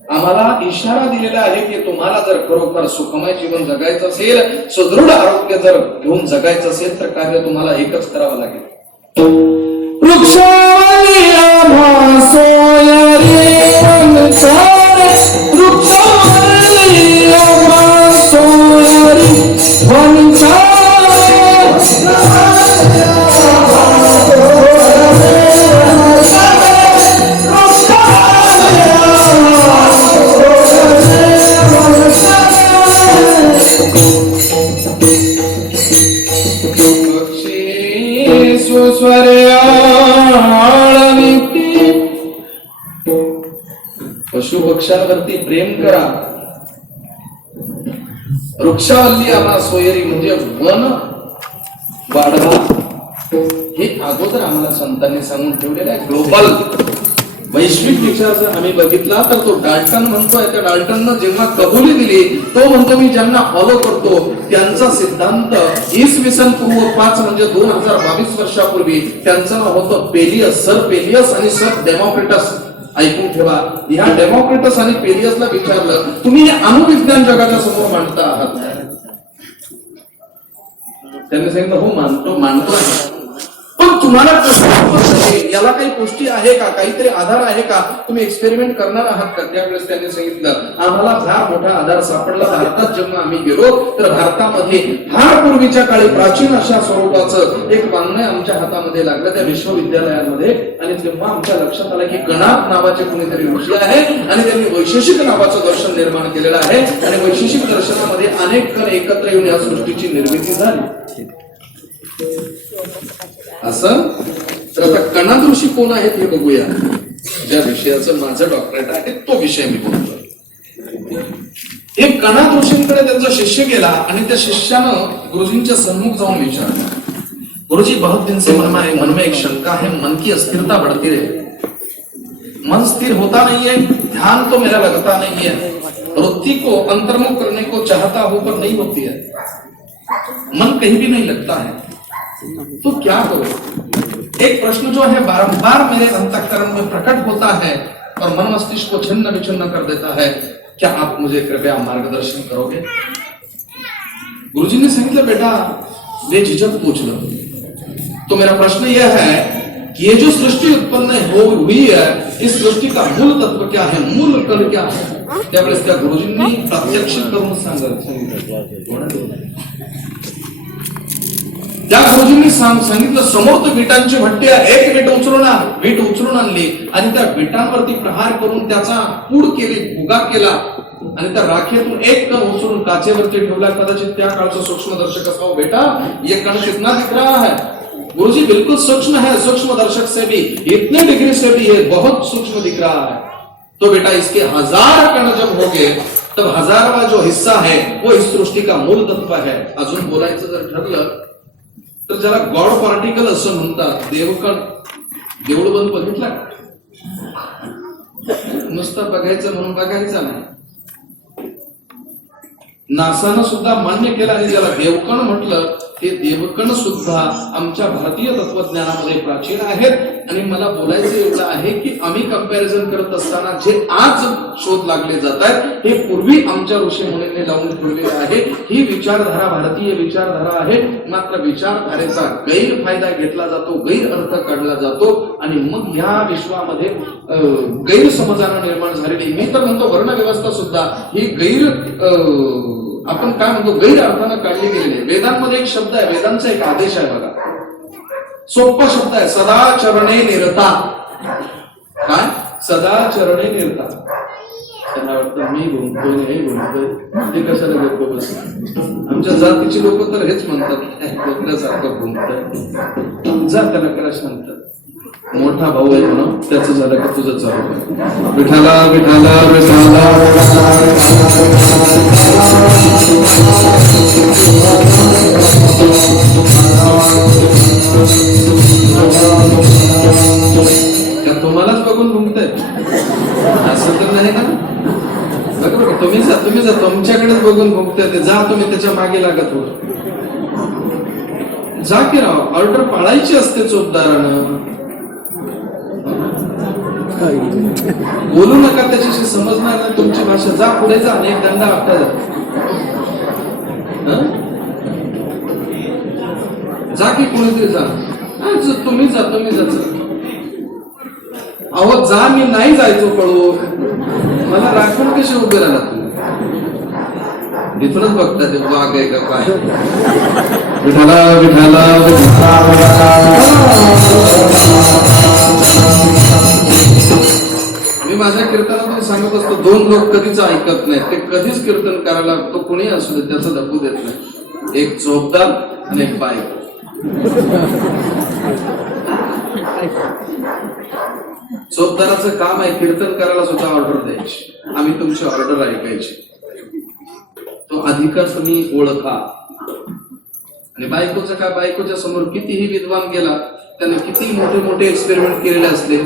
आम्हाला इशारा दिलेला आहे की तुम्हाला जर खरोखर सुखमय जीवन जगायचं असेल, सुदृढ आरोग्य जर घेऊन जगायचं असेल, तर कार्य तुम्हाला एकच करावं लागेल. पशुपक्ष्यांवरती प्रेम करा. वृक्षावल्ली आम्हा सोयरी म्हणजे वन वाढवा. हे अगोदर आम्हाला संतांनी सांगून ठेवलेलं आहे. ग्लोबल वैश्विक विचार जर आम्ही बघितला तर तो डाल्टन म्हणतोय, त्या डाल्टननं जेव्हा कबुली दिली, तो म्हणतो मी ज्यांना फॉलो करतो त्यांचा सिद्धांत इसवी सन पूर्व 5 म्हणजे 2022 वर्षापूर्वी त्यांचं नाव होतं पेलियस, सर पेलियस आणि सर डेमोक्रिटस. ऐकून ठेवा, ह्या डेमोक्रिटस आणि पेलियसला विचारलं तुम्ही हे अणुविज्ञान जगाच्या समोर मांडता आहात? त्यांनी सांगितलं हो मानतो, पण तुम्हाला याला काही पुष्टी आहे का, काहीतरी आधार आहे का, तुम्ही एक्सपेरिमेंट करणार आहात का? त्यावेळेस त्यांनी सांगितलं आम्हाला फार मोठा आधार सापडला. भारतात जेव्हा आम्ही गेलो तर भारतामध्ये फार पूर्वीच्या काळी प्राचीन अशा स्वरूपाचं एक वाङ्मय आमच्या हातामध्ये लागलं त्या विश्वविद्यालयामध्ये. आणि तेव्हा आमच्या लक्षात आलं की गणात नावाचे कोणीतरी ऋषी आहे आणि त्यांनी वैशेषिक नावाचं दर्शन निर्माण केलेलं आहे आणि वैशेषिक दर्शनामध्ये अनेक कण एकत्र येऊन या सृष्टीची निर्मिती झाली. असं तर आता कणाद ऋषी कोण आहेत हे बघूया. ज्या विषयाचं माझं डॉक्टरेट आहे तो विषय मी बोलतो. एक कणाद ऋषींकडे त्यांचा शिष्य गेला आणि त्या शिष्यानं गुरुजींच्या सम्मुख जाऊन विचारलं, गुरुजी बहुत दिन से मन में एक शंका है, मन की अस्थिरता बढ़ती रहे, मन स्थिर होता नहीं है, ध्यान तो मेरा लगता नहीं है, वृत्ति को अंतर्मुख करने को चाहता हो पर नहीं होती है, मन कहीं भी नहीं लगता है, तो क्या करो? एक प्रश्न जो है बारंबार मेरे अंतःकरण में प्रकट होता है और मन मस्तिष्क को छिन्न विछिन्न कर देता है, क्या आप मुझे कृपया मार्गदर्शन करोगे? गुरुजी ने सांगितलं बेटा बेझिझक पूछ लो. तो मेरा प्रश्न यह है कि ये जो सृष्टि उत्पन्न हुई है इस सृष्टि का मूल तत्व क्या है, मूल कण क्या है? त्यावेळेस त्या गुरुजींनी प्रात्यक्षिक करून सांगितलं. त्या गुरुजींनी सांगितलं समोर तो विटांची भट्टी आहे, एक वीट उचलून आणली आणि त्या विटांवरती प्रहार करून त्याचा पूड केली, भुगा केला आणि त्या राखेतून एक कण उचलून काचेवरती ठेवला. कदाचित त्या काळचा सूक्ष्मदर्शक असावा. बेटा ये कण कितना दिख रहा है? गुरुजी बिल्कुल सूक्ष्म है, सूक्ष्म दर्शक से भी इतने डिग्री से भी ये बहुत सूक्ष्म दिख रहा है. तो बेटा इसके 1000 कण जब होंगे तब 1000वां जो हिस्सा है वो इस सृष्टि का मूल तत्व है. अजून बोलायचं जर ठरलं तर ज्याला गॉड पार्टिकल असं म्हणतात. देवकण, देऊळ बंद बघितला, नुसतं बघायचं म्हणून बघायचा नाही. नासानं सुद्धा मान्य केलं आणि ज्याला देवकण म्हटलं ते देवकण सुद्धा आमच्या भारतीय तत्वज्ञानामध्ये प्राचीन आहेत. आणि मला बोलायचं एवढं आहे की आम्ही कंपॅरिझन करत असताना जे आज शोध लागले जात आहेत हे पूर्वी आमच्या ऋषी मुनींनी लावून ठेवलेले आहे. ही विचारधारा भारतीय विचारधारा आहे. मात्र विचारधारेचा गैरफायदा घेतला जातो, गैरअर्थ काढला जातो आणि मग या विश्वामध्ये गैरसमजानं निर्माण झालेली, मी तर म्हणतो वर्णव्यवस्था सुद्धा ही आपण काय म्हणतो गैर अर्थानं काढली गेलेली आहे. वेदांमध्ये एक शब्द आहे, वेदांचा एक आदेश आहे बघा, सोपा शब्द आहे, सदाचरणे निरता. काय? सदाचरणे निरता. त्यांना वाटतं मी गुंतोय हे गुंतोय ते कशाला गप्प बस. आमच्या जातीची लोक तर हेच म्हणतात आपल्यासारखं गुंतय, जा त्याला करा शांत. मोठा भाऊ आहे म्हणून त्याचं झालं का तुझं चालू. विठाला विठाला विठाला का तुम्हालाच बघून घुमताय असं तर नाही ना. बघा तुम्ही जा तुमच्याकडेच बघून घुमताय ते. जा तुम्ही त्याच्या मागे लागत हो. जा की राव, ऑर्डर पाळायची असते चोपदारानं. बोलू नका, त्याच्याशी समजणार नाही तुमची भाषा. जा पुढे जा, एक दंडा आपटा जा की कोणीतरी जा. तुम्ही जा. अहो जा, मी नाही जायचो पळून. मला राखून कसे उभे राहणार तुम्ही? इथूनच बघता ते वाघ आहे का काय. विठाला विठाला मी माझ्या कीर्तनातून सांगत असतो, 2 लोक कधीच ऐकत नाहीत. ते कधीच कीर्तन करायला तो कोणी असू दे त्याचं दखू देत नाही. एक चोपदार आणि एक बायको. चोपदाराचं काम आहे कीर्तन करायला सुद्धा ऑर्डर द्यायची, आम्ही तुमची ऑर्डर ऐकायची. तो अधिकार तुम्ही ओळखा. आणि बायकोचं काय, बायकोच्या समोर कितीही विद्वान गेला, त्याने किती मोठे मोठे एक्सपेरिमेंट केलेले असले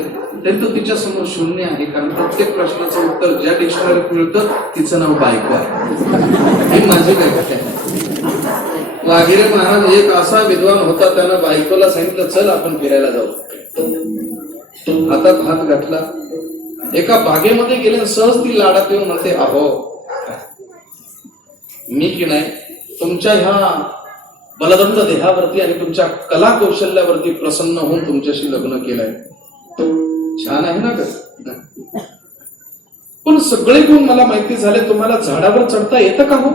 तरी तो तिच्या समोर शून्य आहे. कारण प्रत्येक प्रश्नाचं उत्तर ज्या डिक्शनरीत मिळतं तिचं नाव बायको आहे. ही माझी काय. वाघिरे महाराज एक असा विद्वान होता, त्यानं बायकोला सांगितलं चल आपण फिरायला जाऊ. हातात हात घातला, एका बागेमध्ये गेले, सहज ती लाडात येऊन म्हणते अहो मी की नाही तुमच्या ह्या बलदत्त देहावरती आणि तुमच्या कला कौशल्यावरती प्रसन्न होऊन तुमच्याशी लग्न केलंय. छान आहे ना ग. पण सगळे गुण मला माहिती झाले, तुम्हाला झाडावर चढता येतं का हो?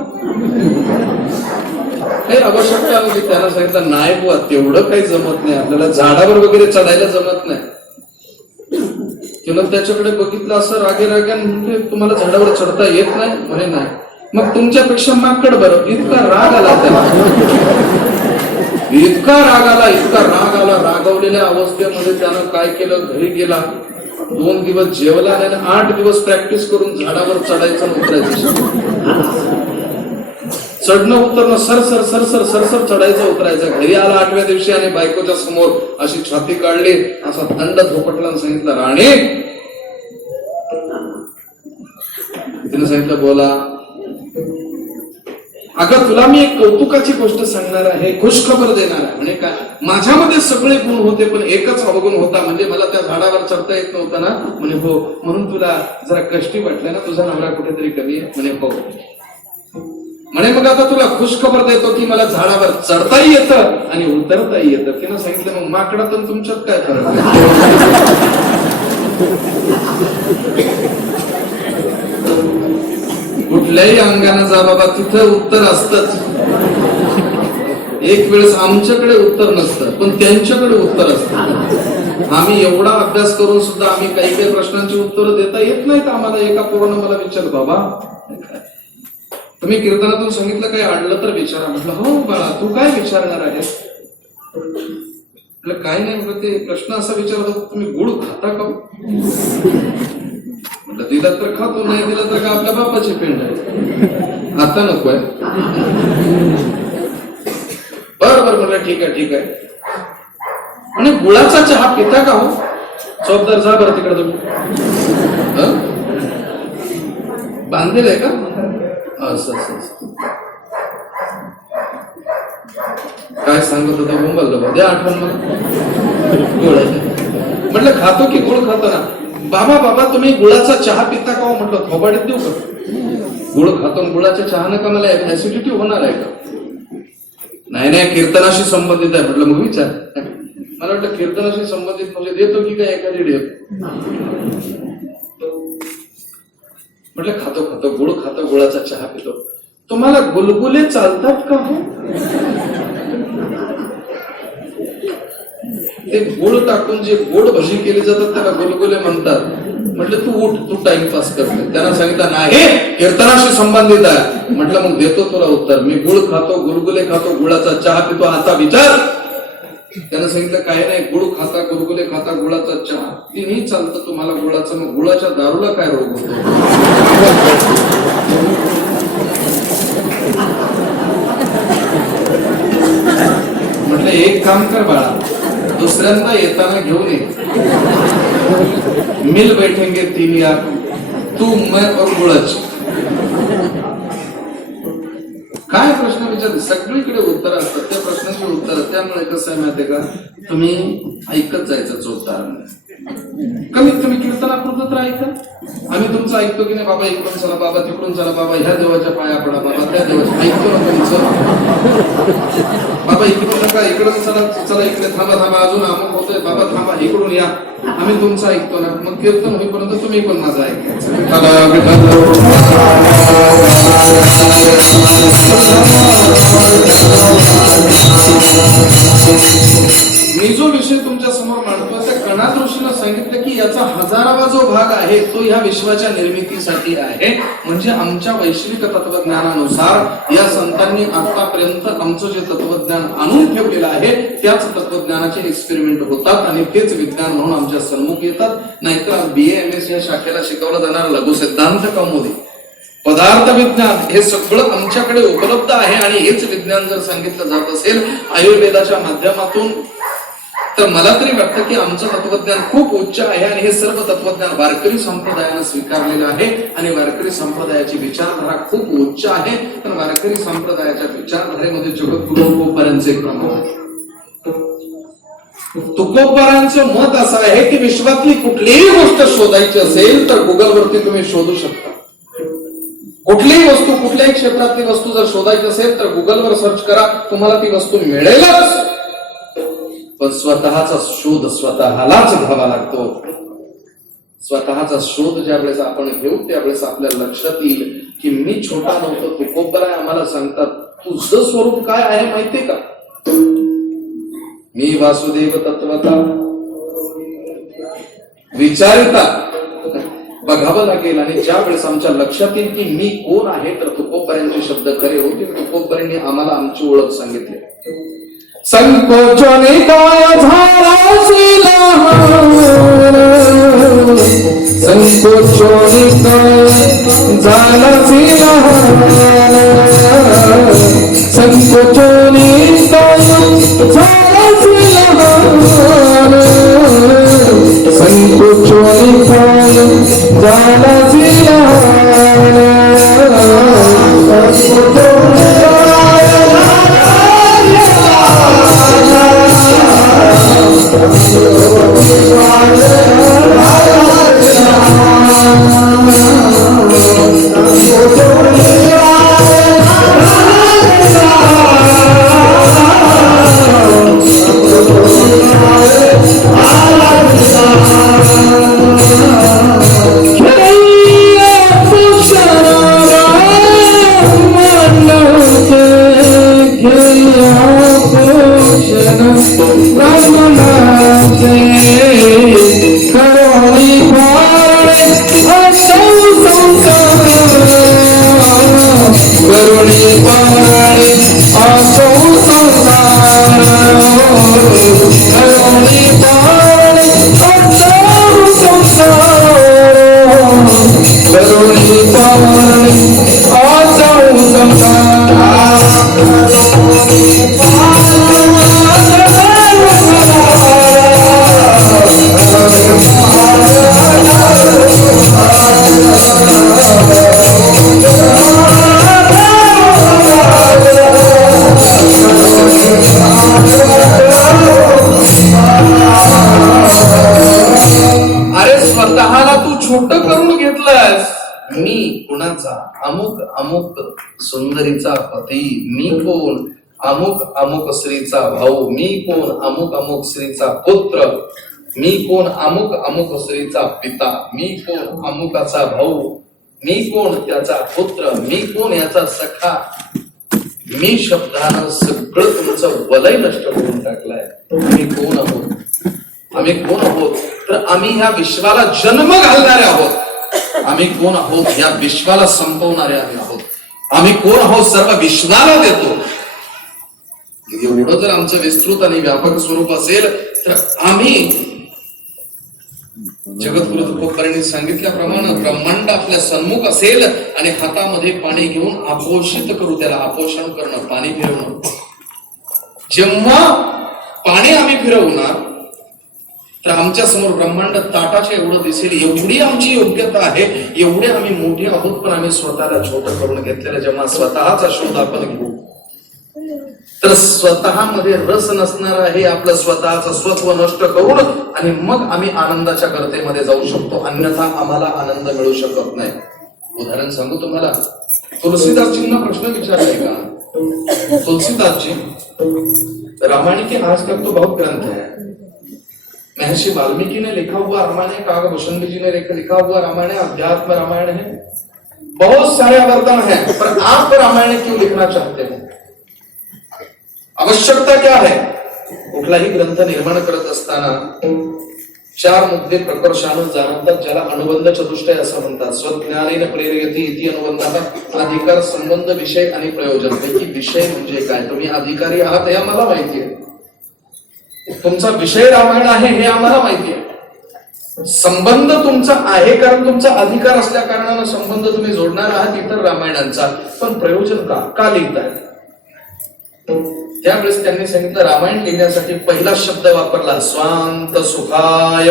काही आवश्यकता नव्हती. त्यानं सांगितलं नाही बुवा, तेवढं काही जमत नाही आपल्याला, झाडावर वगैरे चढायला जमत नाही. तिनं त्याच्याकडे बघितलं असं रागे राग्यान, म्हणजे तुम्हाला झाडावर चढता येत नाही म्हणे. नाही. मग तुमच्यापेक्षा माकड बरं. इतका राग आला त्याला, इतका राग आला. रागवलेल्या अवस्थेमध्ये त्यानं काय केलं, घरी गेला, 2 दिवस जेवला नाही, 8 दिवस प्रॅक्टिस करून झाडावर चढायचं आणि उतरायचं. चढणं उतरणं सरसर चढायचं उतरायचं. घरी आला 8व्या दिवशी आणि बायकोच्या समोर अशी छाती काढली, असा थंड झोपटला आणि सांगितलं, राणे. तिने सांगितलं बोला. अगं तुला मी एक कौतुकाची गोष्ट सांगणार आहे, खुशखबर देणार आहे. म्हणे काय? माझ्यामध्ये सगळे गुण होते पण एकच अवगुण होता, म्हणजे मला त्या झाडावर चढता येत नव्हतं ना. म्हणे हो, म्हणून तुला जरा कष्टी वाटलं ना, तुझा नवरा कुठेतरी कमी आहे. म्हणे हो. म्हणे मग आता तुला खुशखबर देतो की मला झाडावर चढताही येतं आणि उतरताही येतं. तिनं सांगितलं मग माकडातून तुमच्यात काय फरक आहे? कुठल्याही अंगाने जा बाबा, तिथं उत्तर असतच. एक वेळेस आमच्याकडे उत्तर नसतं पण त्यांच्याकडे उत्तर असतं. आम्ही एवढा अभ्यास करून सुद्धा आम्ही काही प्रश्नांची उत्तरं देता येत नाहीत आम्हाला. एका पोरानं मला विचार, बाबा तुम्ही कीर्तनातून सांगितलं काही अडलं तर विचारा. म्हटलं हो बाळा, तू काय विचारणार आहेस? म्हटलं काय नाही. म्हटलं ते प्रश्न असा विचारतो, तुम्ही गुळ खाता का? म्हटलं दिला तर खातो, नाही दिला तर का आपल्या बापाची पेंड आहे, आता नकोय. बरोबर म्हटलं ठीक आहे. आणि गुळाचा चहा पिता का हो? चौकदार जा बरं तिकडे, तुम्ही बांधलेलं आहे का? असं काय सांगत होता मुंबईला, द्या आठवण मला. म्हटलं खातो की गुळ खातो ना. बाबा तुम्ही गुळाचा चहा पिता का? म्हटलं थोबाडीत देऊ का? गुळ खातो, गुळाच्या चहानं का मला ऍसिडिटी होणार आहे का? नाही कीर्तनाशी संबंधित आहे. म्हटलं मग विचार. मला वाटलं कीर्तनाशी संबंधित म्हणजे देतो की काय एखादी देतो. म्हटलं खातो गुळ खातो, गुळाचा चहा पितो. तुम्हाला गुलगुले चालतात का हो? ते गुळ टाकून जे गोड भजी केली जातात त्याला गुलगुले म्हणतात. म्हटलं तू उठ, तू टाइमपास करते. त्यांना सांगितलं नाही कीर्तनाशी संबंधित आहे. म्हटलं मग देतो तुला उत्तर. मी गुळ खातो, गुलगुले खातो, गुळाचा चहा पितो, आता विचार. त्यानं सांगितलं काय नाही, गुळ खाता, गुलगुले खाता, गुळाचा चहा तिन्ही चालतं तुम्हाला गुळाचं. मग गुळाच्या दारूला काय रोग होतो? म्हटलं एक काम कर बाळा, दुसऱ्यांदा येताना घेऊन ये. मिल बैठेंगे 3 यार, तू मैं और गुळच. काय प्रश्न विचार, सगळीकडे उत्तर असतात त्या प्रश्नाची उत्तर. त्यामुळे कसं आहे माहितीये का, तुम्ही ऐकत जायचं चोरदार. कमीत कमी कीर्तनापुरतं तर ऐका. आम्ही तुमचं ऐकतो की नाही, बाबा इकडून चला, बाबा तिकडून चला, बाबा ह्या देवाच्या पाया पडा, बाबा त्या देवाच्या, ऐकतो ना तुमचं. बाबा इकडून नका, इकडून चला इकडे थांबा, अजून अमुक होतोय, बाबा थांबा, इकडून या. आम्ही तुमचं ऐकतो ना. मग कीर्तन होईपर्यंत तुम्ही पण माझं ऐकायचं. मी जो विषय तुमच्या समोर मांडतो त्या कणाद ऋषीनं सांगितलं की याचा 1000वा जो भाग आहे तो ह्या विश्वाच्या निर्मितीसाठी आहे. म्हणजे आमच्या वैश्विक तत्वज्ञानानुसार या संतांनी आतापर्यंत आमचं जे तत्वज्ञान आणून ठेवलेलं आहे त्याच तत्वज्ञानाचे एक्सपेरिमेंट होतात आणि तेच विज्ञान म्हणून आमच्या सम्मुख येतात. नाहीतर BA-MS या शाखेला शिकवलं जाणार लघु सिद्धांत कौमुदी, पदार्थ विज्ञान हे सगळं आमच्याकडे उपलब्ध आहे. आणि हेच विज्ञान जर सांगितलं जात असेल आयुर्वेदाच्या माध्यमातून, तर मला तरी वाटतं की आमचं तत्वज्ञान खूप उच्च आहे. आणि हे सर्व तत्वज्ञान वारकरी संप्रदायानं स्वीकारलेलं आहे. आणि वारकरी संप्रदायाची विचारधारा खूप उच्च आहे. पण वारकरी संप्रदायाच्या विचारधारेमध्ये जगद्गुरु तुकोबारांचे क्रम आहे. तुकोबारांचं मत असं आहे की विश्वातली कुठलीही गोष्ट शोधायची असेल तर गुगलवरती तुम्ही शोधू शकता. कुठलीही वस्तू, कुठल्याही क्षेत्रातली वस्तू जर शोधायची असेल तर गुगलवर सर्च करा, तुम्हाला ती वस्तू मिळेलच. पण स्वतःचा शोध स्वतःलाच घ्यावा लागतो. स्वतःचा शोध ज्या वेळेस आपण घेऊ त्यावेळेस आपल्या लक्षात येईल की मी छोटा नव्हतो, तुकोबर आहे. आम्हाला सांगतात तुझं स्वरूप काय आहे माहितीये का? मी वासुदेव तत्वता विचारिता बघावं लागेल. आणि ज्या वेळेस आमच्या लक्षात येईल की मी कोण आहे तर तुकोबऱ्यांचे शब्द खरे होतील. तुकोबऱ्यांनी आम्हाला आमची ओळख सांगितली. संकोचने काय झालासी लहान, संकोचने काय झालासी लहान, संकोचने काय झालासी लहान, संकोचने काय झालासी लहान, संकोचने अमुक सुंदरीचा पती, मी कोण अमुक अमुक स्त्रीचा भाऊ, मी कोण अमुक अमुक स्त्रीचा पुत्र, मी कोण अमुक अमुक स्त्रीचा पिता, मी कोण अमुकाचा भाऊ, मी कोण त्याचा पुत्र, मी कोण याचा सखा. मी शब्दानं सगळं तुमचं वलय नष्ट करून टाकलाय. आम्ही कोण आहोत? आम्ही कोण आहोत? तर आम्ही ह्या विश्वाला जन्म घालणारे आहोत. आम्ही कोण आहोत? या विश्वाला संपवणारे आहोत. आम्ही कोण आहोत? सर्व विश्वाला देतो. एवढं जर आमचं विस्तृत आणि व्यापक स्वरूप असेल तर आम्ही जगद्गुरु तुकोबरांनी सांगितल्याप्रमाणे ब्रह्मांड आपल्या सन्मुख असेल आणि हातामध्ये पाणी घेऊन आपोषित करू, त्याला आपोषण करणं, पाणी फिरवणं. जेव्हा पाणी आम्ही फिरवणार तर आमच्या समोर ब्रह्मांड ताटाच्या एवढं दिसेल. एवढी आमची योग्यता आहे, एवढे आम्ही मोठे आहोत, पण आम्ही स्वतःला छोटं करून घेतलेलं. जेव्हा स्वतःचा शोध आपण घेऊ तर स्वतःमध्ये रस नसणार आहे आपलं स्वतःचं स्वत्व नष्ट करून आणि मग आम्ही आनंदाच्या गर्तेमध्ये जाऊ शकतो. अन्यथा आम्हाला आनंद मिळू शकत नाही. उदाहरण सांगू तुम्हाला. तुलसीदासजींना प्रश्न विचारलाय का? तुलसीदास जी रामायण के आज तक तो बहुत ग्रंथ है. महर्षि वाल्मीकि ने लिखा हुआ रामायण है, कागभूषण जी ने लिखा हुआ रामायण है, अध्यात्म रामायण है, बहुत सारे अवतरण है, पर आप रामायण क्यों लिखना चाहते हो? आवश्यकता क्या है? कुठलाही ग्रंथ निर्माण करत असताना 4 मुद्दे प्रकर्षानं जाणवतात, ज्याला अनुबंध चतुष्टय असं म्हणतात. स्वज्ञानेन प्रेरयति इति अनुबंधात अधिकार, संबंध, विषय आणि प्रयोजन. पैकी विषय म्हणजे काय? तुम्ही अधिकारी आहात हे आम्हाला माहिती आहे. तुमचा विषय रामायण आहे हे आम्हाला माहिती आहे. संबंध तुमचा आहे कारण तुमचा अधिकार असल्या कारणानं संबंध तुम्ही जोडणार आहात इतर रामायणांचा. पण प्रयोजन का लिहिताय? त्यावेळेस त्यांनी सांगितलं रामायण लिहिण्यासाठी पहिला शब्द वापरला स्वांत सुखाय.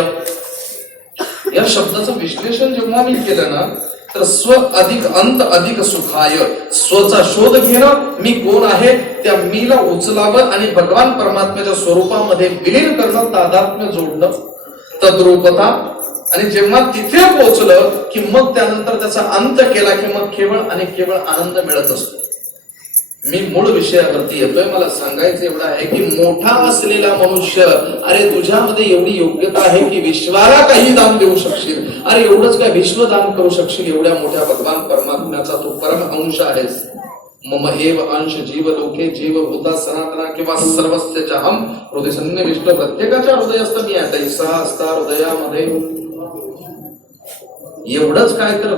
या शब्दाचं विश्लेषण जेव्हा मी केलं ना तर स्व अधिक अंत अधिक सुखाय. स्वचा शोध घेणं, मी कोण आहे त्या मीला उचलावं आणि भगवान परमात्म्याच्या स्वरूपामध्ये विलीन करणं, तादात्म्य जोडणं, तद्रूपता आणि जेव्हा तिथे पोहोचलं की मग त्यानंतर त्याचा अंत केला की मग केवळ आणि केवळ आनंद मिळत असतो. मी मूळ विषयावरती येतोय. मला सांगायचं एवढं आहे की मोठा असलेला मनुष्य, अरे तुझ्यामध्ये एवढी योग्यता आहे की विश्वाला काही दान देऊ शकशील. अरे एवढंच काय, विश्व दान करू शकशील. एवढ्या मोठ्या भगवान परमात्म्याचा तू परम अंश आहेस. मम एव अंश जीव लोके जीव भूता सनातना किंवा सर्वस्यच अहम हृदय सन्निविष्ट. प्रत्येकाच्या हृदयस्थ मी आहे. तैसा असता हृदयामध्ये. एवढंच काय तर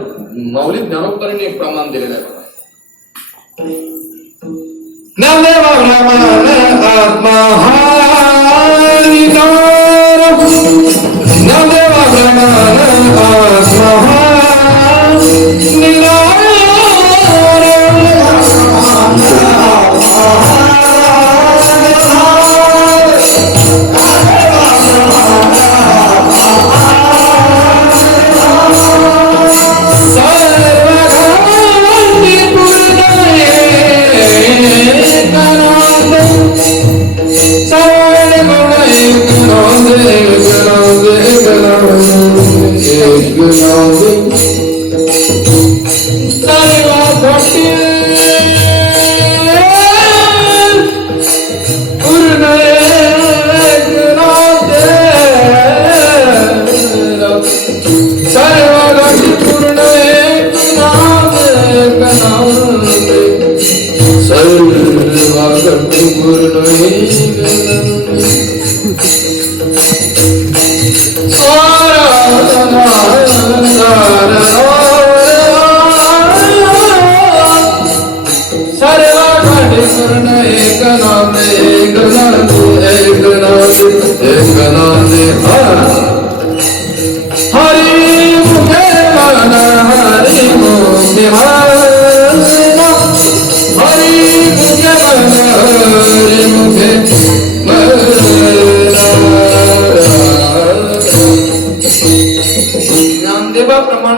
माऊली ज्ञानोपरीने प्रमाण दिलेलं आहे. ज्ञानदेवा ब्रह्मण आत्मा ज्ञानदेवा ब्रह्मण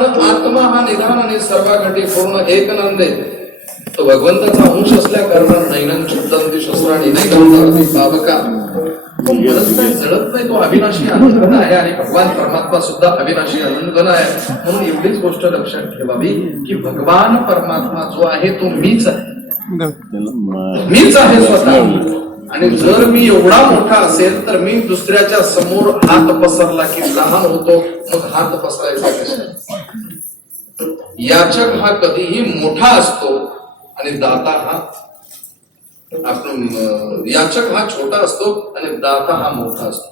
आत्मा आत्मा हा निधान आणि सर्वाघटी पूर्ण एक नंदे. तो भगवंताचा अंश असल्या कारणानं नैनन शुद्धांती शस्त्राणी नाही गंधार्थी पावका. तो मरत नाही, जळत नाही. तो अविनाशी अनंत आहे आणि भगवान परमात्मा सुद्धा अविनाशी अनंत आहे. म्हणून एवढीच गोष्ट लक्षात ठेवावी की भगवान परमात्मा जो आहे तो मीच आहे. मीच आहे स्वतः. आणि जर मी एवढा मोठा असेल तर मी दुसऱ्याच्या समोर हात पसरला की लहान होतो. मग हात पसरायचा कशा? याचक हा कधीही मोठा असतो आणि दाता हा याचक हा छोटा असतो आणि दाता हा मोठा असतो.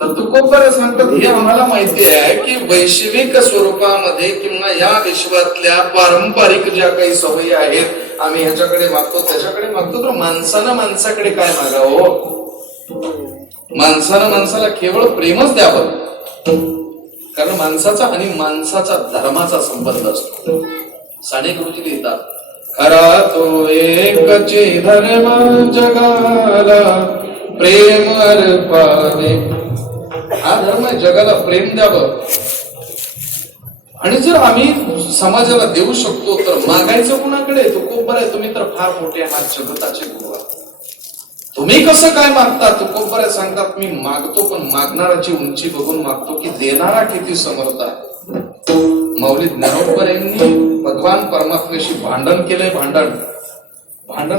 तर तुकोबरे सांगतात हे आम्हाला माहिती आहे की वैश्विक स्वरूपामध्ये किंवा या विश्वातल्या पारंपरिक ज्या काही सवयी आहेत आम्ही ह्याच्याकडे मागतो त्याच्याकडे मागतो. तर माणसानं माणसाकडे काय मागावं? माणसानं माणसाला केवळ प्रेमच द्यावं. कारण माणसाचा आणि माणसाचा धर्माचा संबंध असतो. साने गुरुजी लिहितात, खरा तो एकचे धर्म जगाला प्रेम अर्पावे. हा धर्म जगाला प्रेम द्यावं. आणि जर आम्ही समाजाला देऊ शकतो तर मागायचं कुणाकडे? तो खूप बरं आहे. तुम्ही तर फार मोठे आहात, जगताचे गुरु आहात. तुम्ही कसं काय मागता? तो खूप बरं सांगतात, मी मागतो पण मागणाराची उंची बघून मागतो की देणारा किती समर्थ आहे. माऊली ज्ञानोबर यांनी भगवान परमात्म्याशी भांडण केलंय. भांडण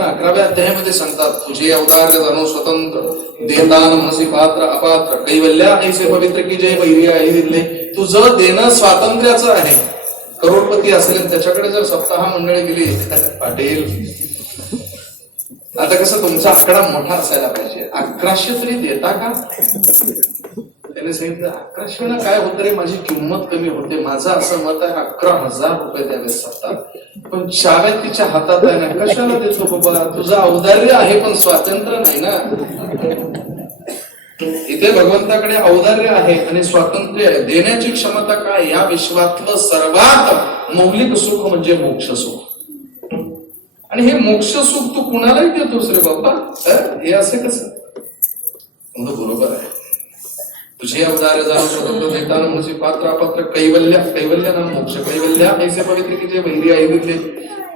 11व्या अध्यायामध्ये सांगतात, तुझे अवतार जाणो स्वतंत्र देतान मनसी पात्र अपात्र कैवल्या ऐसे पवित्र की जय वैर्य आई दिले. तुझं देणं स्वातंत्र्याचं आहे. करोडपती असेल त्याच्याकडे जर सप्ताह मंडळी गेली पाटील, आता कसं तुमचा आकडा मोठा असायला पाहिजे. 1100 तरी देता का? त्याने सांगितलं 1100 काय होत रे, माझी किंमत कमी होते. माझं असं मत आहे 11,000 रुपये द्यावे सप्ताह. पण चाव्या तिच्या हातात आहे ना, कशाला देतो बाबा? तुझं औदार्य आहे पण स्वातंत्र्य नाही ना. इथे भगवंताकडे औदार्य आहे आणि स्वातंत्र्य आहे. देण्याची क्षमता काय? या विश्वातलं सर्वात मौलिक सुख म्हणजे मोक्ष सुख. आणि हे मोक्ष सुख तू कुणालाही देतोस रे बाबा. हे असे कसं? बरोबर आहे. तुझे अवतार जाणून स्वतंत्र देताना मनसी पात्र अपात्र कैवल्य. कैवल्य नाम मोक्ष. कैवल्य ऐसे पवित्र की जे वैरी आई दिले.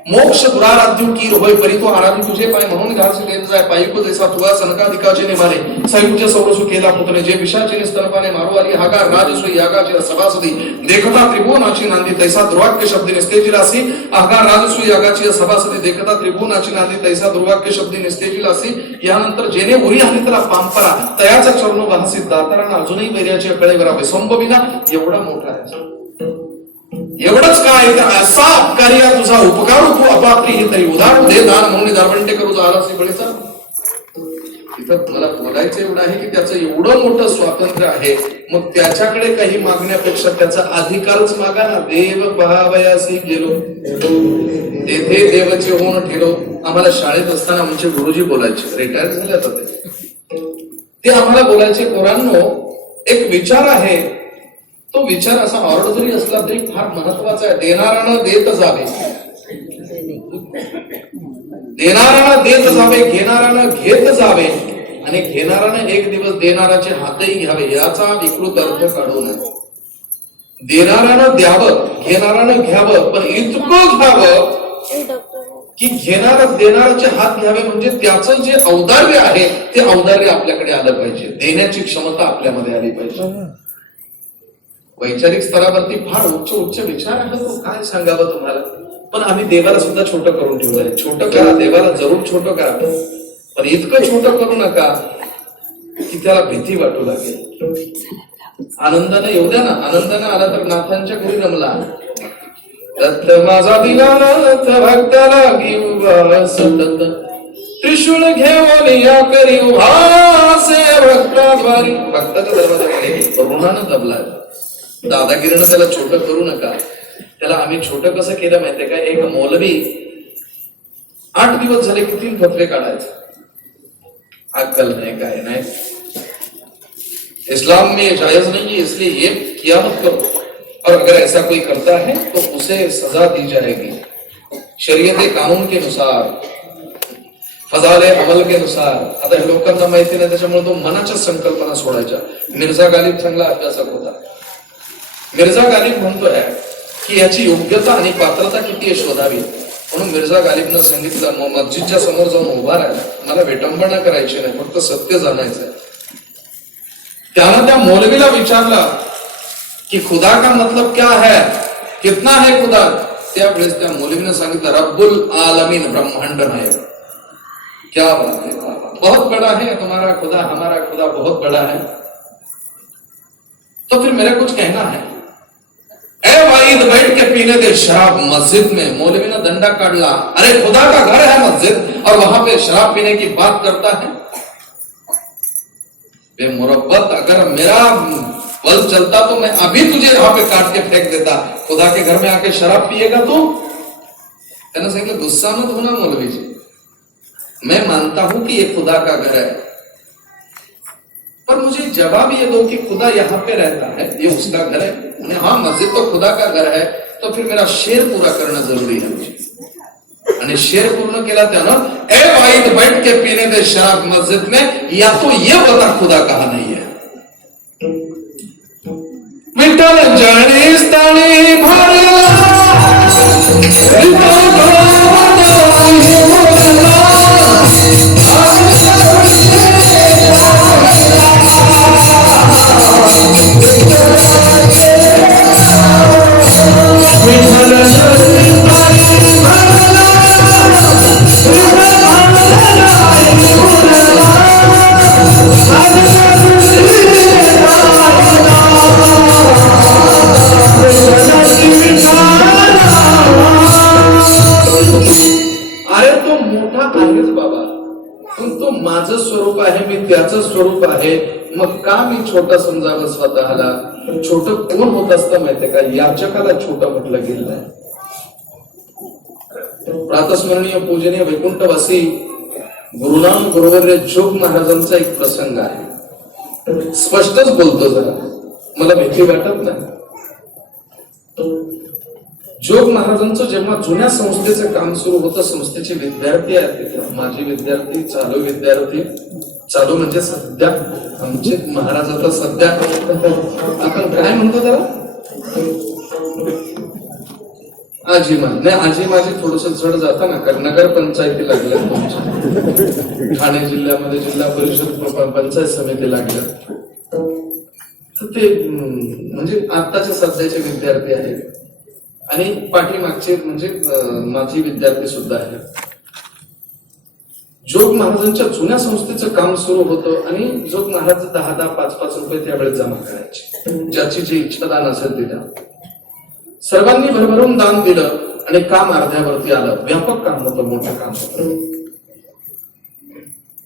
मोक्ष दुराराध्यू कीर होय परी तो आराधी तुझे पाय म्हणून घास देत जाय पायको जैसा तुला सनकाधिकाचे निमारे सायुज्य सौरसु केला पुतने जे विषाचे स्तनपाने मारो आली हागा राजसु यागाचे सभासदी देखता त्रिभुवनाची नांदी तैसा दुर्वाक्य शब्द निस्तेजी रासी हागा राजसु यागाची सभासदी देखता त्रिभुवनाची नांदी तैसा दुर्वाक्य शब्द निस्तेजी रासी यानंतर जेने उरी आणि त्याला पांपरा तयाचा चरणो वाहसी दातारांना अजूनही बैर्याच्या कळेवर संभविना एवढा मोठा आहे एवढंच काय तर असा अपकारी तुझा उपकार तू अपात्री हे तरी उदार दे दान म्हणून दारवंटे करू झाला बळीचा इथं मला बोलायचं एवढं आहे की त्याचं एवढं मोठं स्वातंत्र्य आहे मग त्याच्याकडे काही मागण्यापेक्षा त्याचा अधिकारच मागा ना देव पहावयासी गेलो तेथे देवाचे होऊन ठेलो आम्हाला शाळेत असताना आमचे गुरुजी बोलायचे रिटायर झाले आता ते आम्हाला बोलायचे पोरांनो एक विचार आहे तो विचार असा ऑर्डर जरी असला तरी फार महत्वाचा आहे देणाऱ्यानं देत जावे देणाऱ्यानं देत जावे घेणाऱ्यानं घेत जावे आणि घेणाऱ्यानं एक दिवस देणाऱ्याचे हातही घ्यावे याचा विकृत अर्थ काढू नये देणाऱ्यानं द्यावं घेणाऱ्यानं घ्यावं पण इतकं घ्यावं की घेणारा देणाऱ्याचे हात घ्यावे म्हणजे त्याचं जे औदार्य आहे ते औदार्य आपल्याकडे आलं पाहिजे देण्याची क्षमता आपल्यामध्ये आली पाहिजे वैचारिक स्तरावरती फार उच्च उच्च विचार आहे तो काय सांगावं तुम्हाला पण आम्ही देवाला सुद्धा छोटं करून ठेवलंय छोटं करा देवाला जरूर छोटं करा पण इतकं छोटं करू नका की त्याला भीती वाटू लागेल आनंदाने येऊ द्या ना आनंदाने आला तर नाथांच्या घरी रमला दत्त माझा दिनानाथ भक्ताला घेऊ सतत त्रिशूळ घेऊन या करी उभासे भक्ताद्वारी भक्ताच्या दरवाजाकडे ऋणानं दबला दादागिरीनं त्याला छोटं करू नका त्याला आम्ही छोटं कसं केलं माहितीये का एक मौलवी 8 दिवस झाले की 3 फतवे काढायचे अक्कल नहीं काय नहीं इस्लाम में जायज नहीं है इसलिए ये किया मत करो और अगर ऐसा कोई करता है तो उसे सजा दी जाएगी शरीयत कानून के अनुसार फजाले अमल के अनुसार आता लोकांना माहिती नाही त्याच्यामुळे तो मनाच्या संकल्पना सोडायच्या मिर्झा गालिब चांगला अभ्यासक होता मिर्झा गालिब म्हणतोय की याची योग्यता आणि पात्रता किती आहे शोधावी म्हणून मिर्झा गालिबनं सांगितलं मस्जिदच्या समोर जाऊन उभा राहिला मला विटंबना करायची नाही फक्त सत्य जाणायचं त्यानं त्या मौलवीला विचारलं कि खुदा का मतलब क्या है कितना है खुदा त्यावेळेस त्या मौलवीने सांगितलं रब्बुल आलमीन ब्रह्मांड नायक क्या बात है बहुत बड़ा है तुम्हारा खुदा हमारा खुदा बहुत बड़ा है तो फिर मेरा कुछ कहना है ए वाईद बैठ के पीने दे शराब मस्जिद में मौलवी ने डंडा काटला अरे खुदा का घर है मस्जिद और वहां पे शराब पीने की बात करता है बेमुरब्बत अगर मेरा बल चलता तो मैं अभी तुझे वहां पे काट के फेंक देता खुदा के घर में आके शराब पिएगा तू कहना सांगितलं गुस्सा मत होना मौलवी जी मैं मानता हूं कि ये खुदा का घर है पर मुझे जवाब ये दो कि खुदा यहाँ पे रहता है ये उसका घर है हाँ मस्जिद तो खुदा का घर है तो फिर मेरा शेर पूरा करना जरूरी है मुझे आणि शेर पूर्ण केला त्यानं ए वाईद बैठ के पीने दे शराब मस्जिद में या तो ये बता खुदा कहा नहीं है विठ्ठल जणी स्थानी भरला माझं स्वरूप आहे मी त्याचं स्वरूप आहे मग का मी छोटा समजावं स्वतःला छोट कोण होत असतं माहितीये का याचकाला छोट म्हटलं गेलं आहे प्रातस्मरणीय पूजनीय वैकुंठवासी गुरुनाम गुरुवर्य जोग महाराजांचा एक प्रसंग आहे स्पष्टच बोलतो जरा मला भीती वाटत नाही जोग महाराजांचं जेव्हा जुन्या संस्थेचं काम सुरू होतं संस्थेचे विद्यार्थी आहेत माझे विद्यार्थी चालू म्हणजे सध्या आमचे महाराज आता सध्या आपण काय म्हणतो जरा आजी माझी थोडस जड जातं ना, कारण नगर पंचायती लागल्या तुमच्या ठाणे जिल्ह्यामध्ये जिल्हा परिषद पंचायत समिती लागल्या, तर ते म्हणजे आत्ताचे सध्याचे विद्यार्थी आहेत आणि पाठीमागचे म्हणजे माझी विद्यार्थी सुद्धा आहेत. जोग महाराजांच्या जुन्या संस्थेचं काम सुरू होतं आणि जोग महाराज 10-10, 5-5 रुपये त्यावेळेस जमा करायचे. ज्याची जी इच्छादान असेल तिला सर्वांनी भरभरून दान दिलं आणि काम अर्ध्यावरती आलं. व्यापक काम होतं, मोठं काम होतं.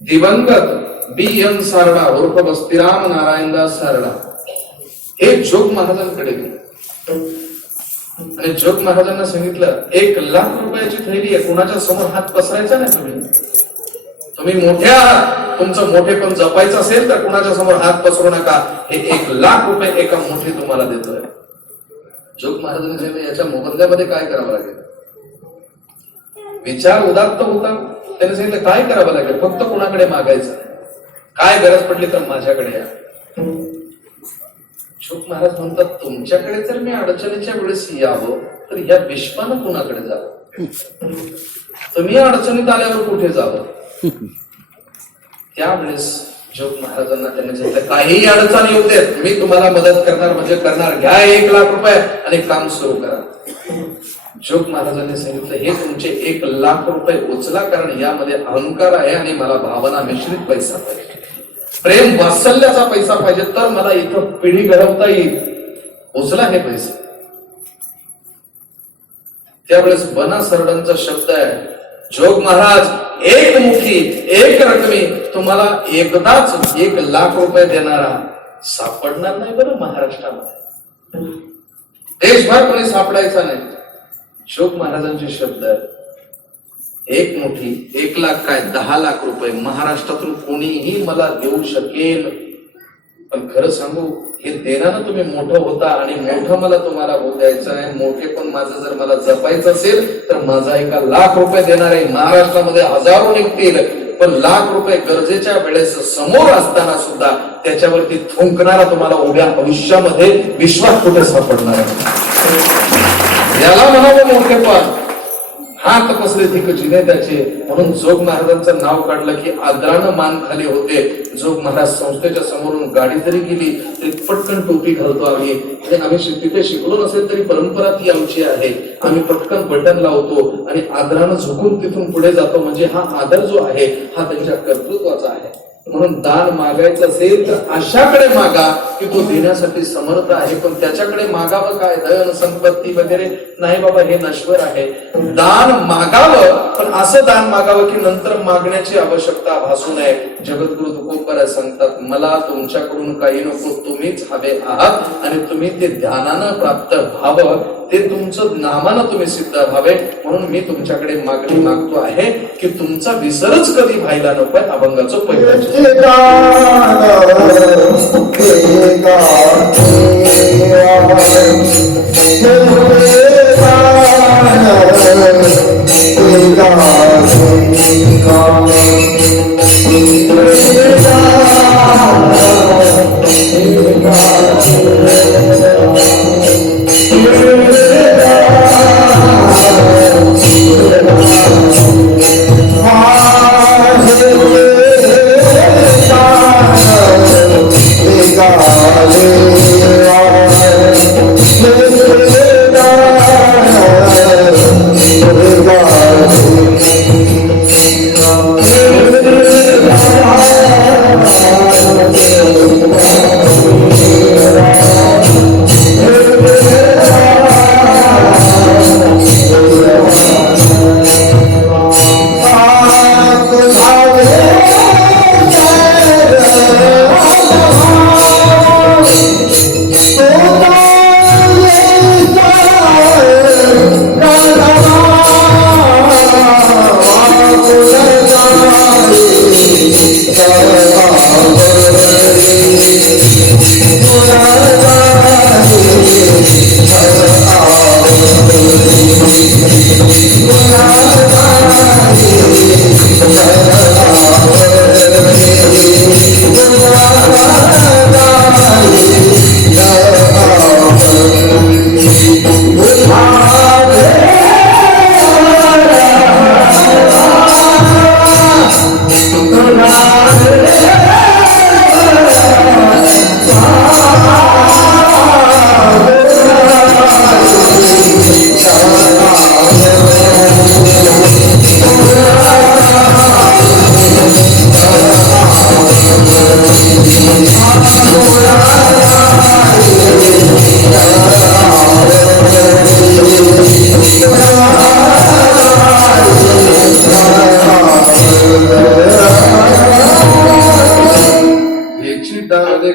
दिवंगत B.N. सारडा उर्फ बस्तीराम नारायणदास सारडा हे जोग महाराजांकडे गेले आणि जोग महाराजांना सांगितलं, 1 लाख रुपयाची थैली आहे, कुणाच्या समोर हात पसरायचा नाही. तुम्ही मोठे आहात, तुमचं मोठेपण जपायचं असेल तर कुणाच्या समोर हात पसरू नका. हे 1 लाख रुपये एका मोठी तुम्हाला देतोय. जोग महाराजांनी सांगितलं, याच्या मोबदल्यामध्ये काय करावं लागेल? विचार उदात्त होता. त्याने सांगितलं, काय करावं लागेल? फक्त कुणाकडे मागायचं, काय गरज पडली तर माझ्याकडे या. जोग महाराज म्हणतात, तुमच्याकडे जर मी अडचणीच्या वेळेस यावं तर या विश्वानं कुणाकडे जावं? तुम्ही अडचणीत आल्यावर कुठे जावं? त्यावेळेस जोग महाराजांना त्यांनी सांगितलं, काहीही अडचण येऊ देत, मी तुम्हाला मदत करणार म्हणजे करणार. घ्या 1 लाख रुपये आणि काम सुरू करा. जोग महाराजांनी सांगितलं, हे तुमचे 1 लाख रुपये उचला, कारण यामध्ये अहंकार आहे आणि मला भावना मिश्रित पैसा पाहिजे, प्रेम वात्सल्याचा पैसा पाहिजे, तर मला इथं पिढी घडवता येईल. उचला हे पैसे. त्यावेळेस बना सरडांचा शब्द आहे, जोग महाराज 1 मुठी 1 रकमी तुम्हाला एकदाच 1 लाख रुपये देणारा सापडणार नाही बरं महाराष्ट्रामध्ये. देशभर कोणी सापडायचा नाही. जोग महाराजांचे शब्द आहेत, 1 मुठी 1 लाख काय 10 लाख रुपये महाराष्ट्रातून कोणीही मला देऊ शकेल. पण खरं सांगू, हे देण्यानं तुम्ही मोठं होता आणि मोठं मला तुम्हाला होऊ द्यायचं आहे. मोठे पण माझं जर मला जपायचं असेल तर माझा 1 लाख रुपये देणारे महाराष्ट्रामध्ये हजारो निघतील, पण लाख रुपये गरजेच्या वेळेस समोर असताना सुद्धा त्याच्यावरती थुंकणारा तुम्हाला उभ्या आयुष्यामध्ये विश्वास कुठे सापडणार आहे? याला म्हणावं मोठेपण. हात पसरे थिक जिने त्याचे. म्हणून जोग महाराजांचं नाव काढलं की आदरानं मान खाली होते. जोग महाराज संस्थेच्या समोरून गाडी जरी गेली तरी पटकन टोपी घालतो आम्ही. आम्ही तिथे शिकलो नसेल तरी परंपरा ती आमची आहे. आम्ही पटकन बटन लावतो आणि आदरानं झुकून तिथून पुढे जातो. म्हणजे हा आदर जो आहे हा त्यांच्या कर्तृत्वाचा आहे. म्हणून दान मागायचं असेल तर अशाकडे मागा की तो देण्यासाठी समर्थ आहे. पण त्याच्याकडे मागावं काय? धन संपत्ती वगैरे नाही बाबा, हे नश्वर आहे. दान मागावं, पण असं दान मागावं की नंतर मागण्याची आवश्यकता भासू नये. जगद्गुरु तुकोबराय सांगतात, मला तुमच्याकडून काही नको, तुम्हीच हवे आहात आणि तुम्ही ते ध्यानानं प्राप्त व्हावं, ते तुमचं नामानं तुम्ही सिद्ध व्हावे. म्हणून मी तुमच्याकडे मागणी मागतो आहे की तुमचा विसरच कधी व्हायला नकोय. अभंगाचं पहिलं Oh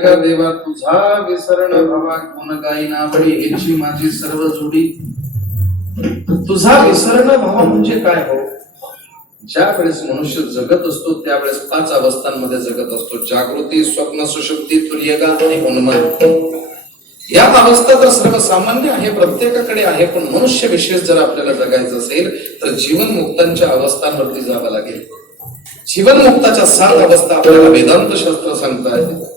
का देवा तुझा विसरण भावा गुण गाईना बळी हेची माझी सर्व जोडी. तुझा विसरण भावा म्हणजे काय हो? ज्या वेळेस मनुष्य जगत असतो त्यावेळेस 5 अवस्थांमध्ये जगत असतो. जागृती, स्वप्न, सुषुप्ती, तुर्यगा आणि उन्माद. या अवस्था तर सर्वसामान्य आहे, प्रत्येकाकडे आहे. पण मनुष्य विशेष जर आपल्याला जगायचं असेल तर जीवनमुक्तांच्या अवस्थांवरती जावं लागेल. जीवनमुक्ताच्या 7 अवस्था आपल्याला वेदांत शास्त्र सांगतात.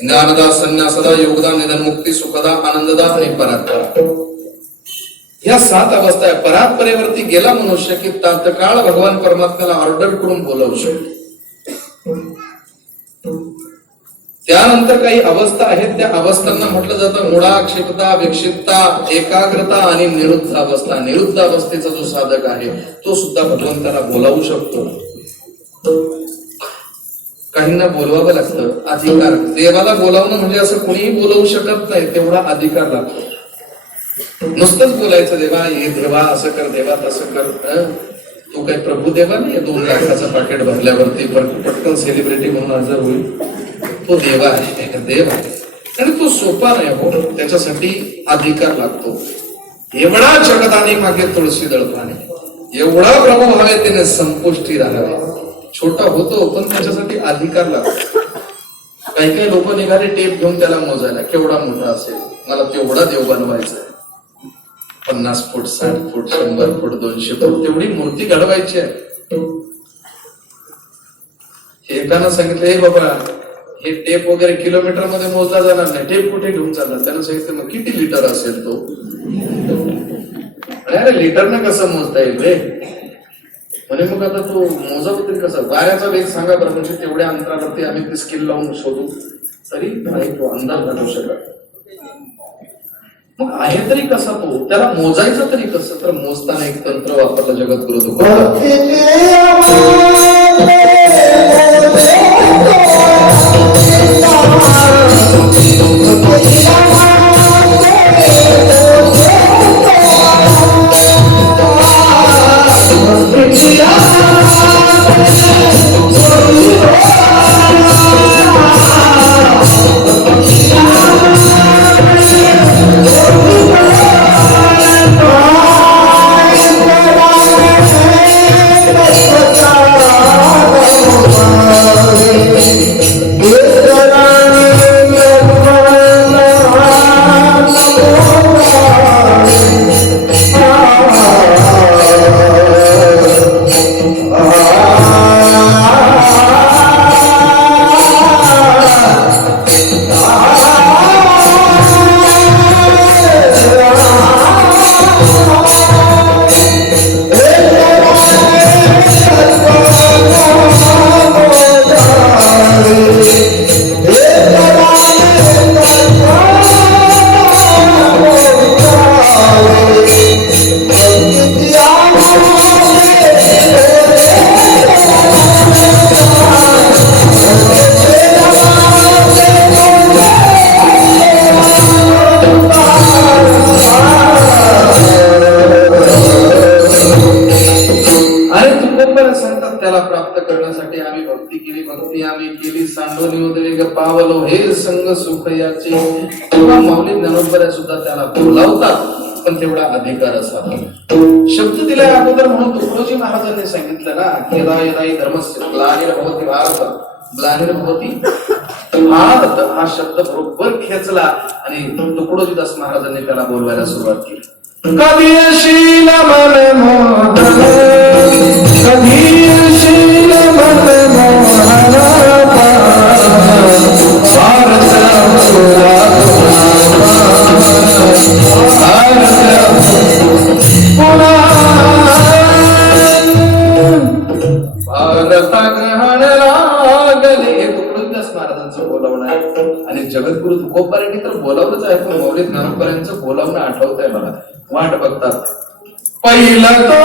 ज्ञानदा, संन्यासदा, योगदा, निधन मुक्ती, सुखदा, आनंददा आणि परात्परा. या 7 अवस्था आहे. परात्परेवरती गेला मनुष्य की तत्काळ भगवान परमात्म्याला ऑर्डर करून बोलवू शकतो. त्यानंतर काही अवस्था आहेत, त्या अवस्थांना म्हटलं जातं मुळा, क्षिप्ता, विक्षिप्ता, एकाग्रता आणि निरुद्ध अवस्था. निरुद्ध अवस्थेचा जो साधक आहे तो सुद्धा भगवंताला बोलावू शकतो. काहींना बोलवावं लागतं. अधिकार, देवाला बोलावणं म्हणजे असं कोणीही बोलवू शकत नाही, तेवढा अधिकार लागतो. नुसतंच बोलायचं देवा ये देवा असं कर, देवा तसं कर. तू काही प्रभू देवा नाही 2 लाखाचं पाकिट भरल्यावरती पटकन सेलिब्रिटी म्हणून हजर होईल. तो देवा आहे, देव आहे. आणि तो सोपा नाही हो, त्याच्यासाठी अधिकार लागतो. एवढा जगदाने मागे तुळशी दळपाने, एवढा प्रभू व्हावे त्याने संपुष्टी राहावे. छोटा होतो पण त्याच्यासाठी अधिकार लागतो. काही काही लोक निघाले टेप घेऊन त्याला मोजायला, केवढा मोठा असेल, मला तेवढा देव बनवायचा आहे. 50 फूट, 60 फूट, 100 फूट, 200 फूट तेवढी मूर्ती घडवायची आहे. एकानं सांगितलं हे बाबा हे टेप वगैरे किलोमीटर मध्ये मोजला जाणार नाही, टेप कुठे घेऊन चालणार? त्यानं सांगितलं मग किती लिटर असेल तो? अरे लिटरनं कसं मोजता येईल रे? म्हणे मग आता तो मोजावं तरी कसं? वाऱ्याचा वेग सांगा बरं, म्हणजे तेवढ्या अंतरावरती आम्ही ती स्किल लावून शोधू तरी नाही तो अंदाज घालू शकत. मग आहे तरी कसा तो? त्याला मोजायचं तरी कसं? तर मोजताना एक तंत्र वापरलं जगद्गुरु तुकोबार. पावलो हे संग सुख याचे. माऊली ज्ञानोबा सुद्धा त्याला बोलावतात, पण तेवढा अधिकार असावा. शब्द दिल्या अगोदर म्हणून तुकडोजी महाराजांनी सांगितलं ना, यदा यदा धर्मस्य ग्लानिर्भवति भारत ग्लानिर्भवति भारत, हा शब्द बरोबर खेचला आणि तुकडोजीदास महाराजांनी त्याला बोलवायला सुरुवात केली. कधीशील मन मोहन, कधीशील मन मोहन, महाराजांचं बोलावणं आहे. आणि जगद्गुरु तुकोबारांनी तर बोलावलंच आहे, पण मौलिक ज्ञानोबारांचं बोलावणं आठवत आहे मला. वाट बघतात. पहिलं तो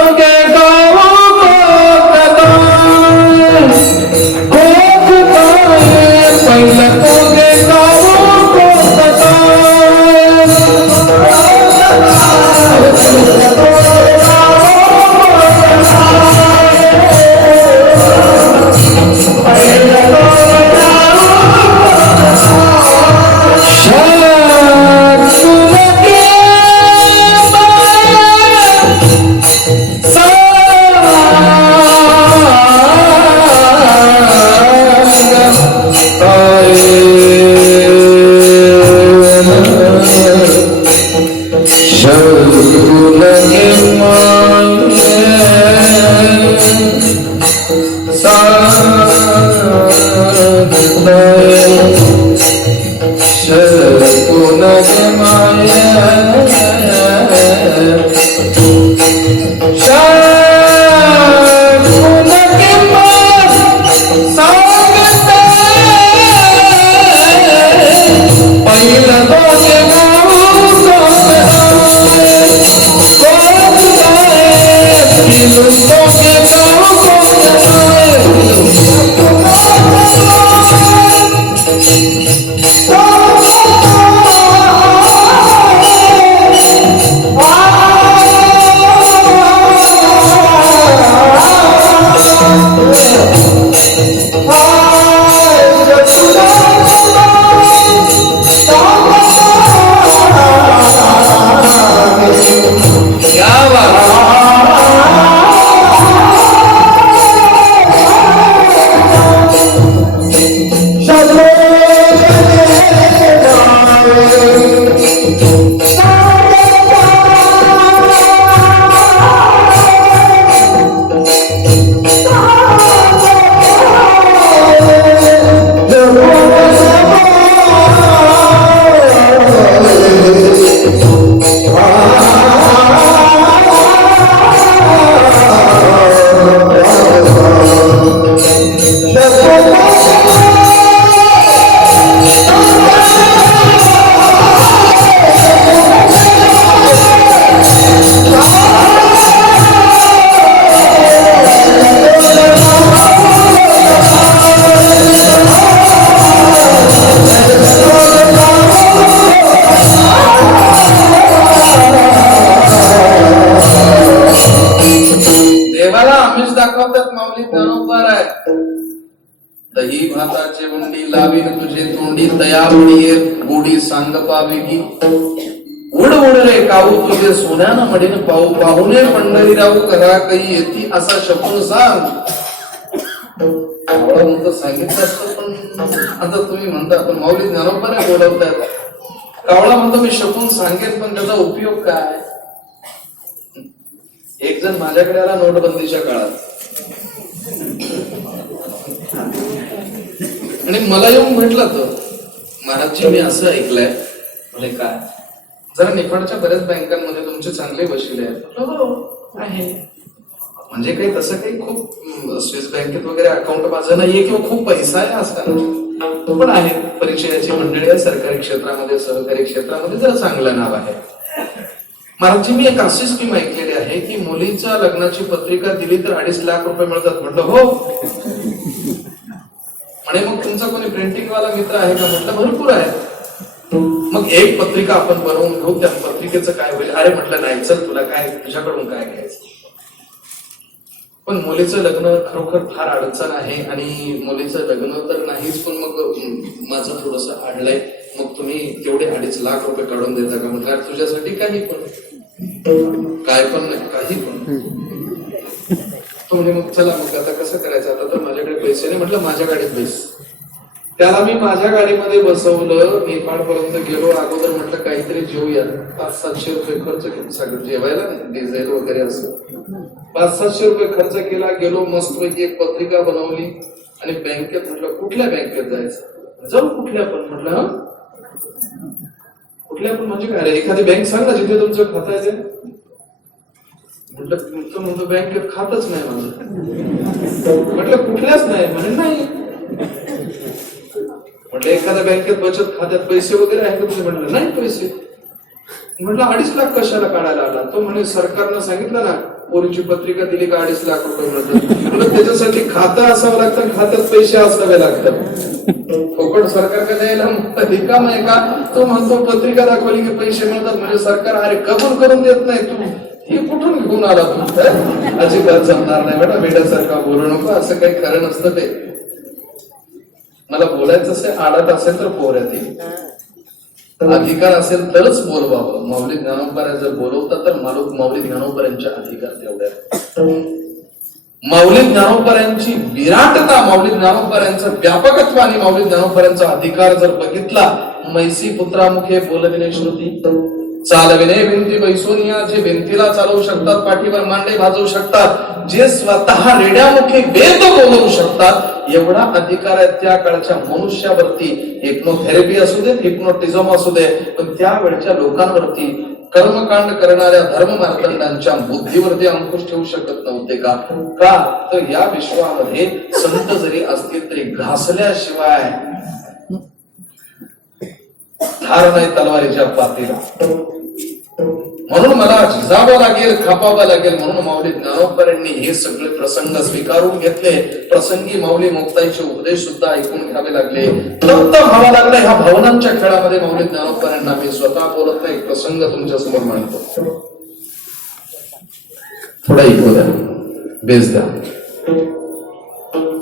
दाखवतात माऊली बरोबर आहे. दही भाताचे उंडी लावीन तुझे तोंडी दयावडी गोडी सांग पावे की उड उड रे काऊ तुझे सोन्यानं मडीन पाहू पाहुणे पंढरी राहू करा काही येती असा शब्द सांग. म्हणतो सांगितलं असतं पण आता तुम्ही म्हणता पण माऊली ज्ञानोबा बोलवतात. कावळा म्हणतो मी शकून सांगेन पण त्याचा उपयोग काय. एक जण माझ्याकडे आला नोटबंदीच्या काळात आणि मला येऊन म्हटलं तर महाराजजी मी असं ऐकलंय म्हणजे काय जरा निफाडच्या बऱ्याच बँकांमध्ये तुमचे चांगले वशिले आहेत. हो आहे म्हणजे काही तसं काही खूप स्विस बँकेत वगैरे अकाउंट माझं नाहीये किंवा खूप पैसा आहे असं पण आहे. परिचयाची मंडळी आहे सरकारी क्षेत्रामध्ये सहकारी क्षेत्रामध्ये जरा चांगलं नाव आहे. महाराजजी मी एक अशी स्कीम ऐकलेली आहे की मुलीच्या लग्नाची पत्रिका दिली तर 2.5 लाख रुपये मिळतात. म्हटलं हो म्हणे मग तुमचा कोणी प्रिंटिंग वाला मित्र आहे का. म्हटलं भरपूर आहे. मग एक पत्रिका आपण बनवून घेऊ त्या पत्रिकेचं काय होईल. अरे म्हटलं नाही चल तुला काय तुझ्याकडून काय घ्यायचं पण मुलीचं लग्न खरोखर फार अडचण आहे आणि मुलीचं लग्न तर नाहीच पण मग माझं थोडस अडलंय मग तुम्ही तेवढे 2.5 लाख रुपये काढून देता का. म्हटलं तुझ्यासाठी काही पण काय पण नाही काही पण. तो म्हणे मग चला मग आता कसं करायचं आता तर माझ्याकडे पैसे नाही. म्हटलं माझ्या गाडीत बस. त्याला मी माझ्या गाडीमध्ये बसवलं. नेपाळ पर्यंत गेलो. अगोदर म्हटलं काहीतरी जेवूया. 500-700 रुपये खर्च केला सगळं जेवायला डिझेल वगैरे असं 500-700 रुपये खर्च केला. गेलो मस्तपैकी एक पत्रिका बनवली आणि बँकेत म्हटलं कुठल्या बँकेत जायचं. जाऊ कुठल्या पण. म्हटलं हा कुठल्या पण म्हणजे काय एखादी बँक सांग ना जिथे तुमचं खातं आहे ते. म्हटलं तुमचं म्हणतो बँकेत खातच नाही माझं. म्हटलं कुठल्याच नाही म्हणे नाही. म्हटलं एखाद्या बँकेत बचत खात्यात पैसे वगैरे आहे का तुझे. म्हटलं नाही पैसे. म्हटलं 2.5 लाख कशाला काढायला आला. तो म्हणे सरकारनं सांगितलं ना पोरीची पत्रिका दिली का 2.5 लाख रुपये मिळतात. त्याच्यासाठी खातं असावं लागतं खात्यात पैसे असावे लागतात. फुकट सरकार का द्यायला रिकाम आहे का. तो म्हणतो पत्रिका दाखवली की पैसे मिळतात म्हणजे सरकार अरे कबूल करून देत नाही. तू हे कुठून घेऊन आला तू. अजिबात जमणार नाही बेटा बेटासारखा बोलू नको असं काही खरं नसतं ते. मला बोलायचं असेल आडत असेल तर पोऱ्यात येईल. अधिकार असेल तरच बोलवावं. माऊली ज्ञानोबा जर बोलवतात तर माऊली ज्ञानोबा यांच्या अधिकार तेवढ्या. माऊली ज्ञानोबा यांची विराटता माऊली ज्ञानोबा यांचं व्यापकत्व आणि माऊली ज्ञानोबा यांचा अधिकार जर बघितला मैसी पुत्रामुखे बोलविणे श्रुती चालविणे भिंती बैसोनिया, जे भिंतीला चालवू शकतात, पाठीवर मांडे भाजवू शकतात, जे स्वतः रेड्यामुखी वेद बोलवू शकतात, एवढा अधिकार आहे त्या काळच्या मनुष्यावरती. हिप्नोथेरपी असू दे, हिप्नोटिझम असू दे, पण त्यावेळच्या लोकांवरती, कर्मकांड करणाऱ्या धर्म मार्तंडांच्या बुद्धीवरती अंकुश ठेवू शकत नव्हते का? का तर या विश्वामध्ये संत जरी असतील तरी घासल्याशिवाय धार नाही तलवारीच्या पातीला. म्हणून मला झिजावं लागेल, खापावं लागेल. म्हणून माऊली ज्ञानोबरांनी हे सगळे प्रसंग स्वीकारून घेतले. प्रसंगी माऊली मुक्ताईचे उपदेश सुद्धा ऐकून घ्यावे लागले. तप्त व्हावा लागला. ह्या भावनांच्या खेळामध्ये माऊली ज्ञानोबरांना मी स्वतः बोलत नाही, प्रसंग तुमच्या समोर मांडतो. थोडा ऐकू द्या, बेस द्या.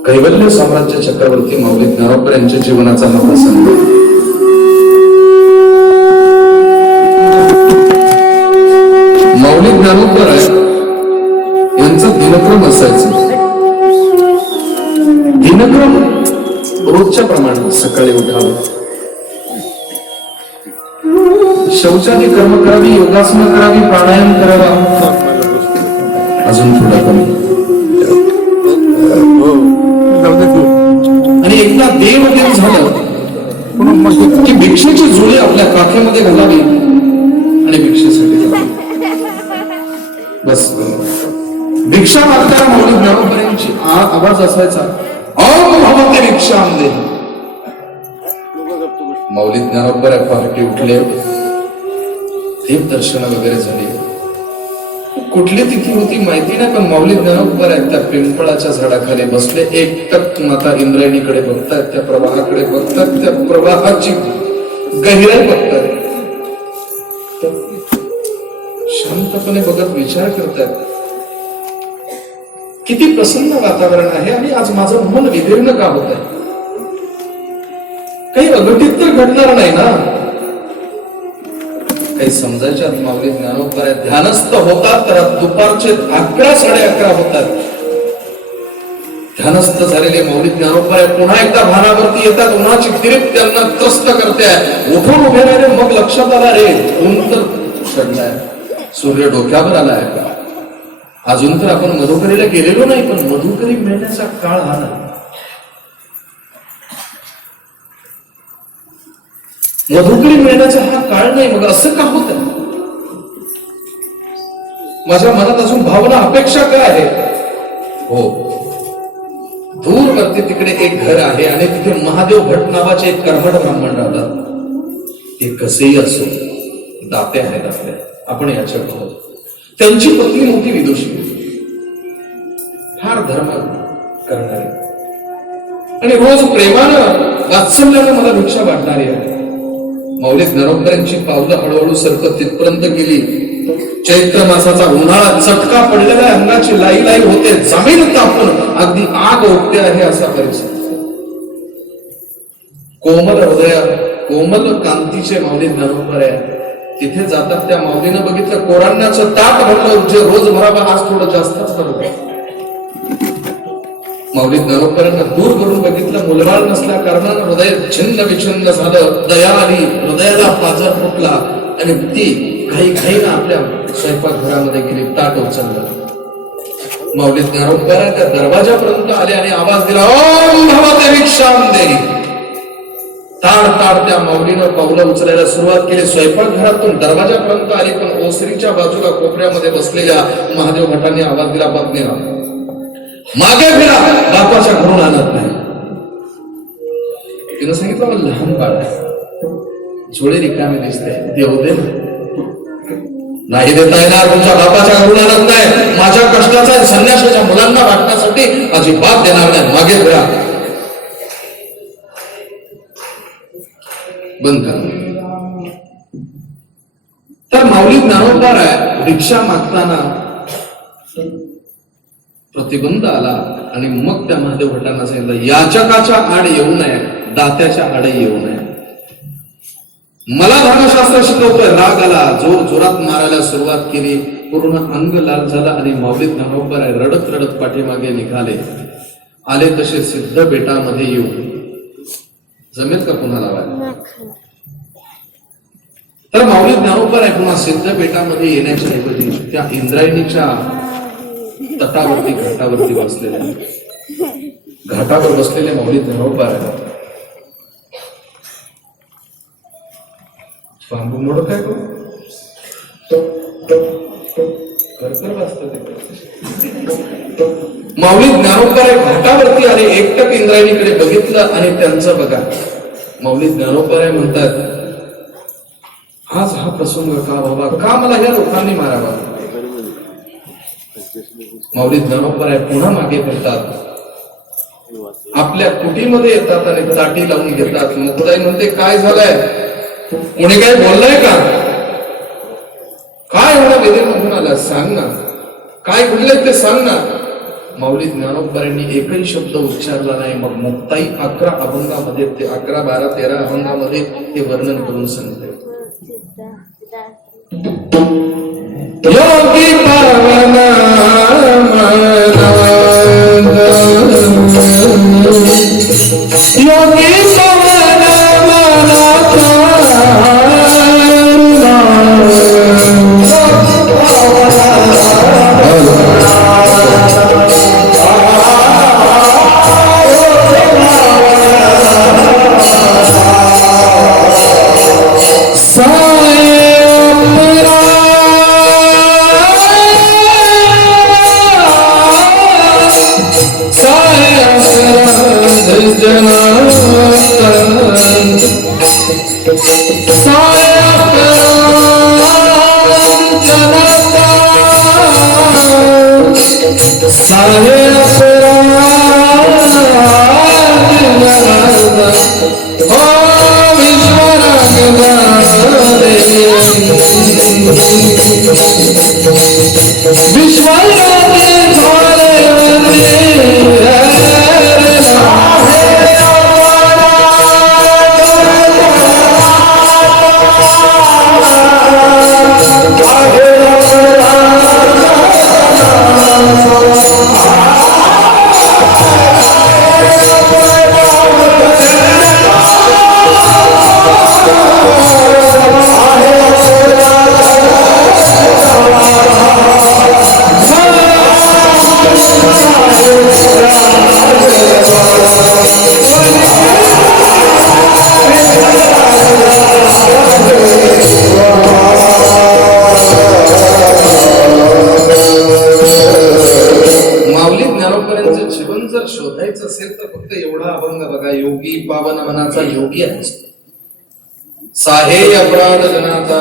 कैवल्य साम्राज्य चक्रवर्ती माऊली ज्ञानोबर यांच्या जीवनाचा हा प्रसंग. माऊली ज्ञानोबर यांचं दिनक्रम असायचं. दिनक्रम रोजच्या प्रमाणे सकाळी उठावं, शौचाची कर्म करावी, योगासनं करावी, प्राणायाम करावा, अजून थोडा कमी. आणि एकदा देवदेव झालं की भिक्षेची जुळे आपल्या काखेमध्ये घालावी आणि भिक्षेसाठी जावी. बस भिक्षा मागताना माऊली ज्ञानोबरांची आवाज असायचा, ओम भगवते भिक्षाम दे. माऊली ज्ञानोबर पहाटे उठले, देव दर्शन वगैरे झाले. कुठली तिथी होती माहिती नाही, पण माऊली ज्ञानोबर त्या पिंपळाच्या झाडाखाली बसले. एकटक माता इंद्रायणीकडे बघतायत, त्या प्रवाहाकडे बघतात, त्या प्रवाहाची गहिराई बघतात. शांतपणे बघत विचार करतात, किती प्रसन्न वातावरण आहे आणि आज माझं मन विदीर्ण का होत आहे? काही अघटित तर घडणार नाही ना? काही समजायच्या माऊली ज्ञानोबर ध्यानस्थ होतात, तर दुपारचे 11 साडे 11 होतात. ध्यानस्थ झालेले माऊली ज्ञानोबर पुन्हा एकदा भानावरती येतात. उन्हाची तिरीप त्यांना त्रस्त करते. उठून उभे राहिले. मग लक्षात आला, रे ऊन तर चढलाय, सूर्य डोक्यावर आलाय का? अजून तर आपण मधुकरीला गेलेलो नाही, पण मधुकरी मिळण्याचा काळ हा नाही. मधुकरी मिळण्याचा हा काळ नाही. मग असं का होत? माझ्या मनात अजून भावना, अपेक्षा काय आहे? हो, दूरवरती तिकडे एक घर आहे आणि तिथे महादेव भट नावाचे एक कर्मठ ब्राह्मण राहतात. ते कसेही असो, दाते आहेत आपल्या, आपण याच्या बघत. त्यांची पत्नी मोठी विदुषी, फार धर्म करणारी आणि रोज प्रेमानं वात्सल्यानं मला भिक्षा वाटणारी आहे. माऊली ज्ञानोबरांची पावलं हळूहळू सरकत तिथपर्यंत गेली. चैत्र मासाचा उन्हाळा, चटका पडलेल्या अंगाची लाई लाई होते, जमीन तापून अगदी आग ओकते आहे असा परिस्थिती. कोमल हृदय, कोमल कांतीचे माऊली ज्ञानोबर आहे. तिथे जातात. त्या माऊलीनं बघितलं, कोराण्याचं ताट भरलं, जे रोज भरावं आज थोडं जास्तच भरलं. माऊली ज्ञानोबरांना दूर करून बघितलं, मुलबाळ नसल्या कारणानं हृदय छिन्न विछिन्न झालं. दया आली, हृदयाला पाझर फुटला आणि ती घाई घाईनं आपल्या स्वयंपाकघरामध्ये गेली, ताट उचललं. माऊली ज्ञानोबर त्या दरवाजापर्यंत आले आणि आवाज दिला, ओम भगवते भिक्षाम दे. ताड ताड त्या माऊलीनं पावलं उचलायला सुरुवात केली. स्वयंपाकघरातून दरवाजापर्यंत आली, पण ओसरीच्या बाजूला कोपऱ्यामध्ये बसलेल्या महादेव भटांनी आवाज दिला, पत्नीला मागे फिरा, बापाच्या घरून आणत नाही. तिनं सांगितलं, मला लहान बाळ आहे, जोडे रिकामे दिसते, देऊ दे. नाही देता येणार, तुमच्या बापाच्या घरून आणत नाही. माझ्या कष्टाचा संन्यासाच्या मुलांना वाटण्यासाठी अजिबात देणार नाही, मागे फिरा. बंद करा. तर माऊली ज्ञानोबर भिक्षा मागताना प्रतिबंध आला आणि मग त्या महादेव भटांना सांगितलं, याचकाच्या आड येऊ नये, दात्याच्या आड येऊ नये. मला धर्मशास्त्र शिकवतोय. राग आला, जोर जोरात मारायला सुरुवात केली. पूर्ण अंग लाल झाला आणि माऊली ज्ञानोबर रडत रडत पाठीमागे निघाले. आले तसे सिद्ध बेटामध्ये येऊ. जमेल का पुन्हा लावायला? तर माऊली ज्ञानोबा आहे पुन्हा सिद्धपेठामध्ये येण्याच्या ऐवजी त्या इंद्रायणीच्या तटावरती घाटावरती बसलेले घाटावर बसलेले माऊली ज्ञानोबा आहे. बांबू मोड काय माऊली ज्ञानोबा घाटावरती आले. एकटक इंद्रायणीकडे बघितलं आणि त्यांचं बघा माऊली ज्ञानोबा म्हणतात, आज हा प्रसंग का बाबा, का मला या लोकांनी मारावा. माऊली ज्ञानोबा पुन्हा मागे फिरतात, आपल्या कुटीमध्ये येतात आणि ताटी लावून घेतात. मुकुदाई म्हणते, काय झालंय, कोणी काय बोललंय का, काय एवढा वेदनेमधून आला, सांग ना, काय घडलंय ते सांग ना. माऊली ज्ञानोबांनी एकही शब्द उच्चारला नाही. मग मुक्ताई 11 अभंगामध्ये ते 11, 12, 13 अभंगामध्ये हे वर्णन करून सांगते. योगी पावना योगी पावन मनाचा योगी आहे. साहे अपराध जनाचा,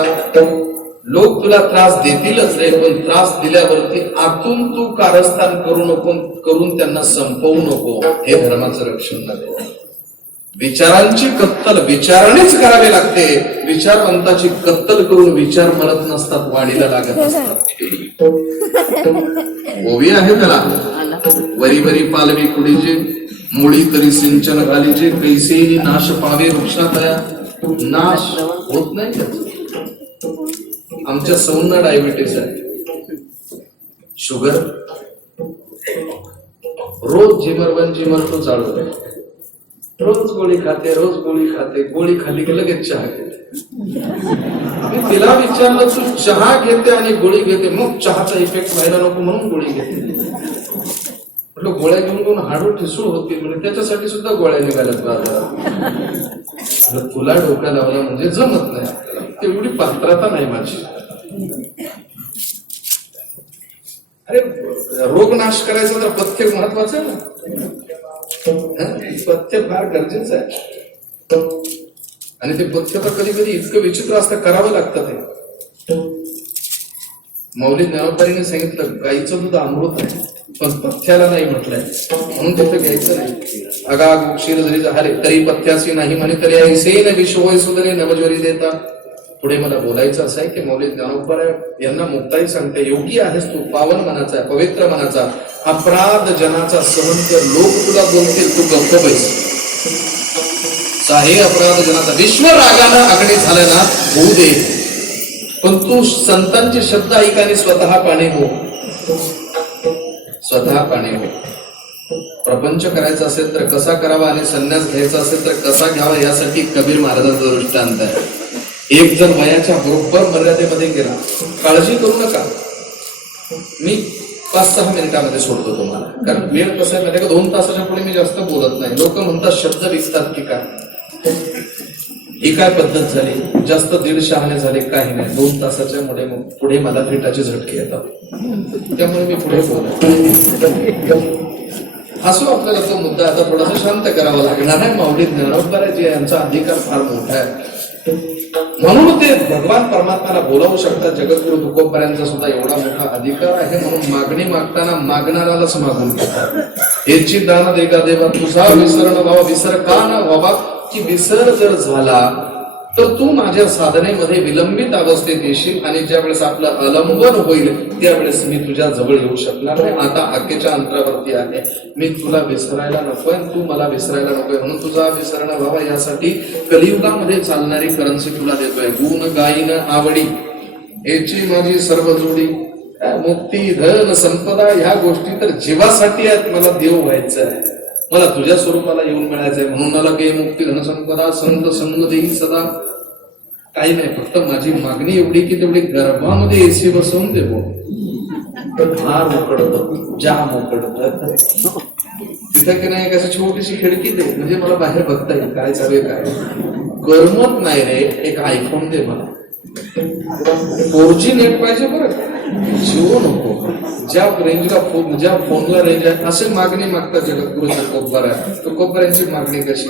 लोक तुला त्रास देतीलच रे, पण त्रास दिल्यावरती आतून तू कारस्थान करू नको, करून त्यांना संपवू नको. हे धर्माचं रक्षण नाही. विचारांची कत्तल विचारानेच करावी लागते. विचारवंताची कत्तल करून विचार मरत नसतात, वाढीला लागत असतात. ओवी आहे त्याला, वरी वरी पालवी कुडीचे मुळी तरी सिंचन घालीचे, कैसे नाश पावे वृक्षातया, नाश होत नाही. आमच्या सौंना डायबिटीस आहे, शुगर, रोज जिमर तो चालू आहे. रोज गोळी खाते, रोज गोळी खाते. गोळी खाली की लगेच चहा घेते. मी तिला विचारलं, तू चहा घेते आणि गोळी घेते, मग चहाचा इफेक्ट व्हायला नको म्हणून गोळी घेते. म्हटलं गोळ्या घेऊन घेऊन हाडू ठिसूळ होती, म्हणजे त्याच्यासाठी सुद्धा गोळ्या निघाल्यात बाजारात. तुला डोक्या लावला म्हणजे जमत नाही, तेवढी पात्रता नाही माझी. अरे रोग नाश करायचा तर पथ्य महत्वाचं आहे ना, पथ्य फार गरजेचं आहे. आणि ते पथ्य तर कधी कधी इतकं विचित्र असतं, करावं लागतं ते. माऊली ज्ञानोबांनी सांगितलं, गाईचं दूध अमृत आहे, पण पथ्याला नाही म्हटलंय, म्हणून तिथं घ्यायचं नाही. अगाग क्षीर जरी झाले तरी पथ्यासी नाही म्हणे, तरी ऐसे न विश्वय सुदने नवज्वरी देता. पुढे मला बोलायचं असं आहे की माऊली ज्ञानोबा यांना मुक्ताई सांगते, योगी आहेस तू, पावन मनाचा, पवित्र मनाचा, अपराध जनाचा सहन कर. लोक तुला बोलतील, तू गप्प बैस. साहे अपराध जनाचा, विश्व रागानं आगणे झालं ना होऊ दे, पण तू संतांचे शब्द ऐक आणि स्वतः पाणी हो, स्वतः पाणी हो. प्रपंच करायचा असेल तर कसा करावा आणि संन्यास घ्यायचा असेल तर कसा घ्यावा, यासाठी कबीर महाराजांचा दृष्टांत आहे. एक जर वयाच्या बरोबर मर्यादेमध्ये गेला, काळजी करू नका, मी 5-6 मिनिटांमध्ये सोडतो तुम्हाला. कारण वेळ कसं आहे माहिती का, 2 तासाच्या पुढे मी जास्त बोलत नाही. लोक म्हणतात शब्द विकतात की काय, ही काय पद्धत झाली, जास्त दीड शहाणे झाले, काही नाही. 2 तासाच्या पुढे मला फिटाचे झटके येतात, त्यामुळे मी पुढे बोलतो. असो आपल्याला तो मुद्दा आता थोडासा शांत करावा लागणार आहे. माऊली ज्ञानोबराजी यांचा अधिकार फार मोठा आहे, म्हणून ते भगवान परमात्म्याला बोलावू शकतात. जगद्गुरु तुकोबारायांचा सुद्धा एवढा मोठा अधिकार आहे, म्हणून मागणी मागताना मागणारालाच मागून घेतात. याची दान दे का देवा, तुझा विसरण व्हावा, विसर का न व्हावा, की विसर जर झाला तर तू माझ्या साधनेमध्ये विलंबित अवस्थेत येशील, आणि ज्या वेळेस आपलं अलंबन होईल त्यावेळेस मी तुझ्या जवळ येऊ शकणार नाही. आता आकेच्या अंतरावरती आहे, मी तुला विसरायला नकोय, तू मला विसरायला नकोय, म्हणून तुझा विसरण व्हावा यासाठी कलियुगामध्ये चालणारी करन्सी तुला देतोय. गुण गायीन आवडी याची माझी सर्व जोडी, मुक्ती धन संपदा ह्या गोष्टी तर जीवासाठी आहेत. मला देव व्हायचं आहे, मला तुझ्या स्वरूपाला येऊन मिळायचंय, म्हणून मला गे मुक्ती धन संपदा संत संग देई सदा. काही नाही, फक्त माझी मागणी एवढी की तेवढी गर्भामध्ये एसी बसवून देवो, तर फार मोकळत, जाम मोकळत. तिथं की नाही कशी छोटीशी खिडकी दे, म्हणजे मला बाहेर बघता येईल काय चालू काय. करमत नाही रे, एक आयफोन दे मला, 4G नेट पाहिजे बरं, जिओ नको. ज्या रेंजला ज्या फोनला रेंज आहे असे मागणी मागतात जगद्गुरु तुकोबार. तुकोबारांची मागणी कशी,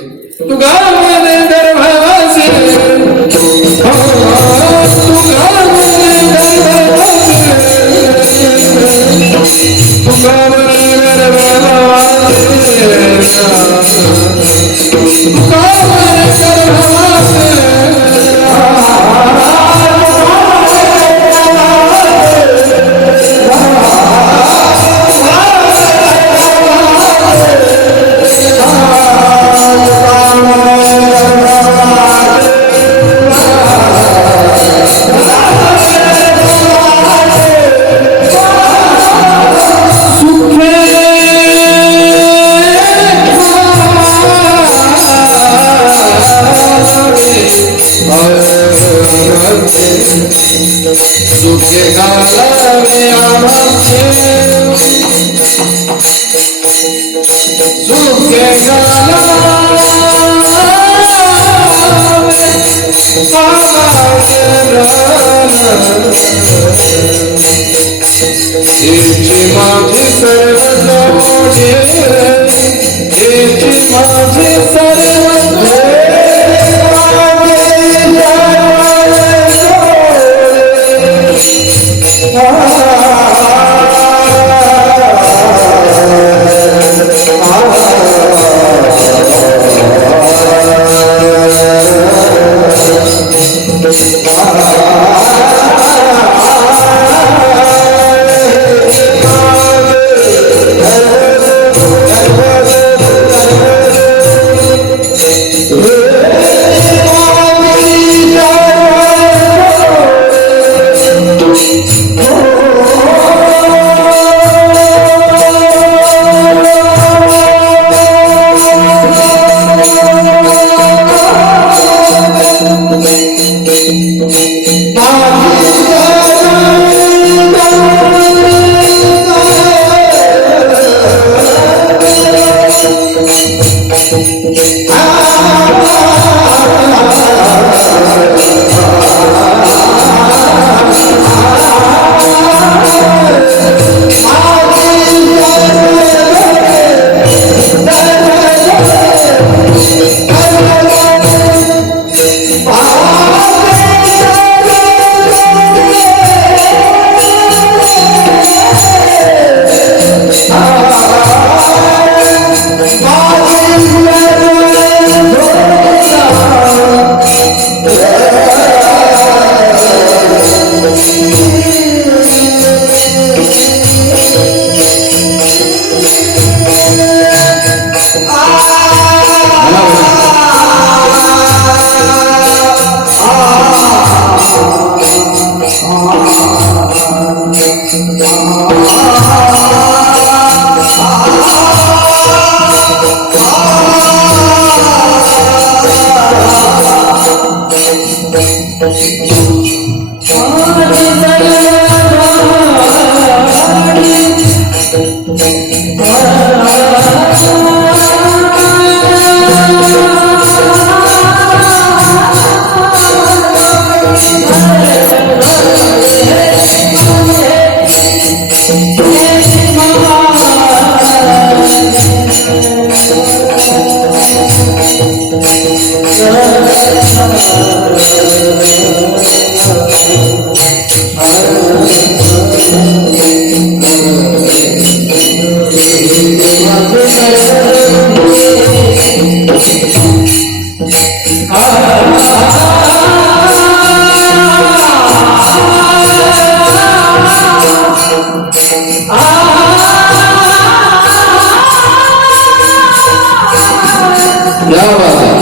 क्या बात है।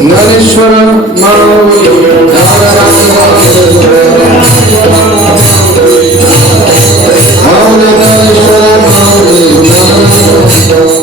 नरेश्वर माऊली माऊली नरेश्वर माऊली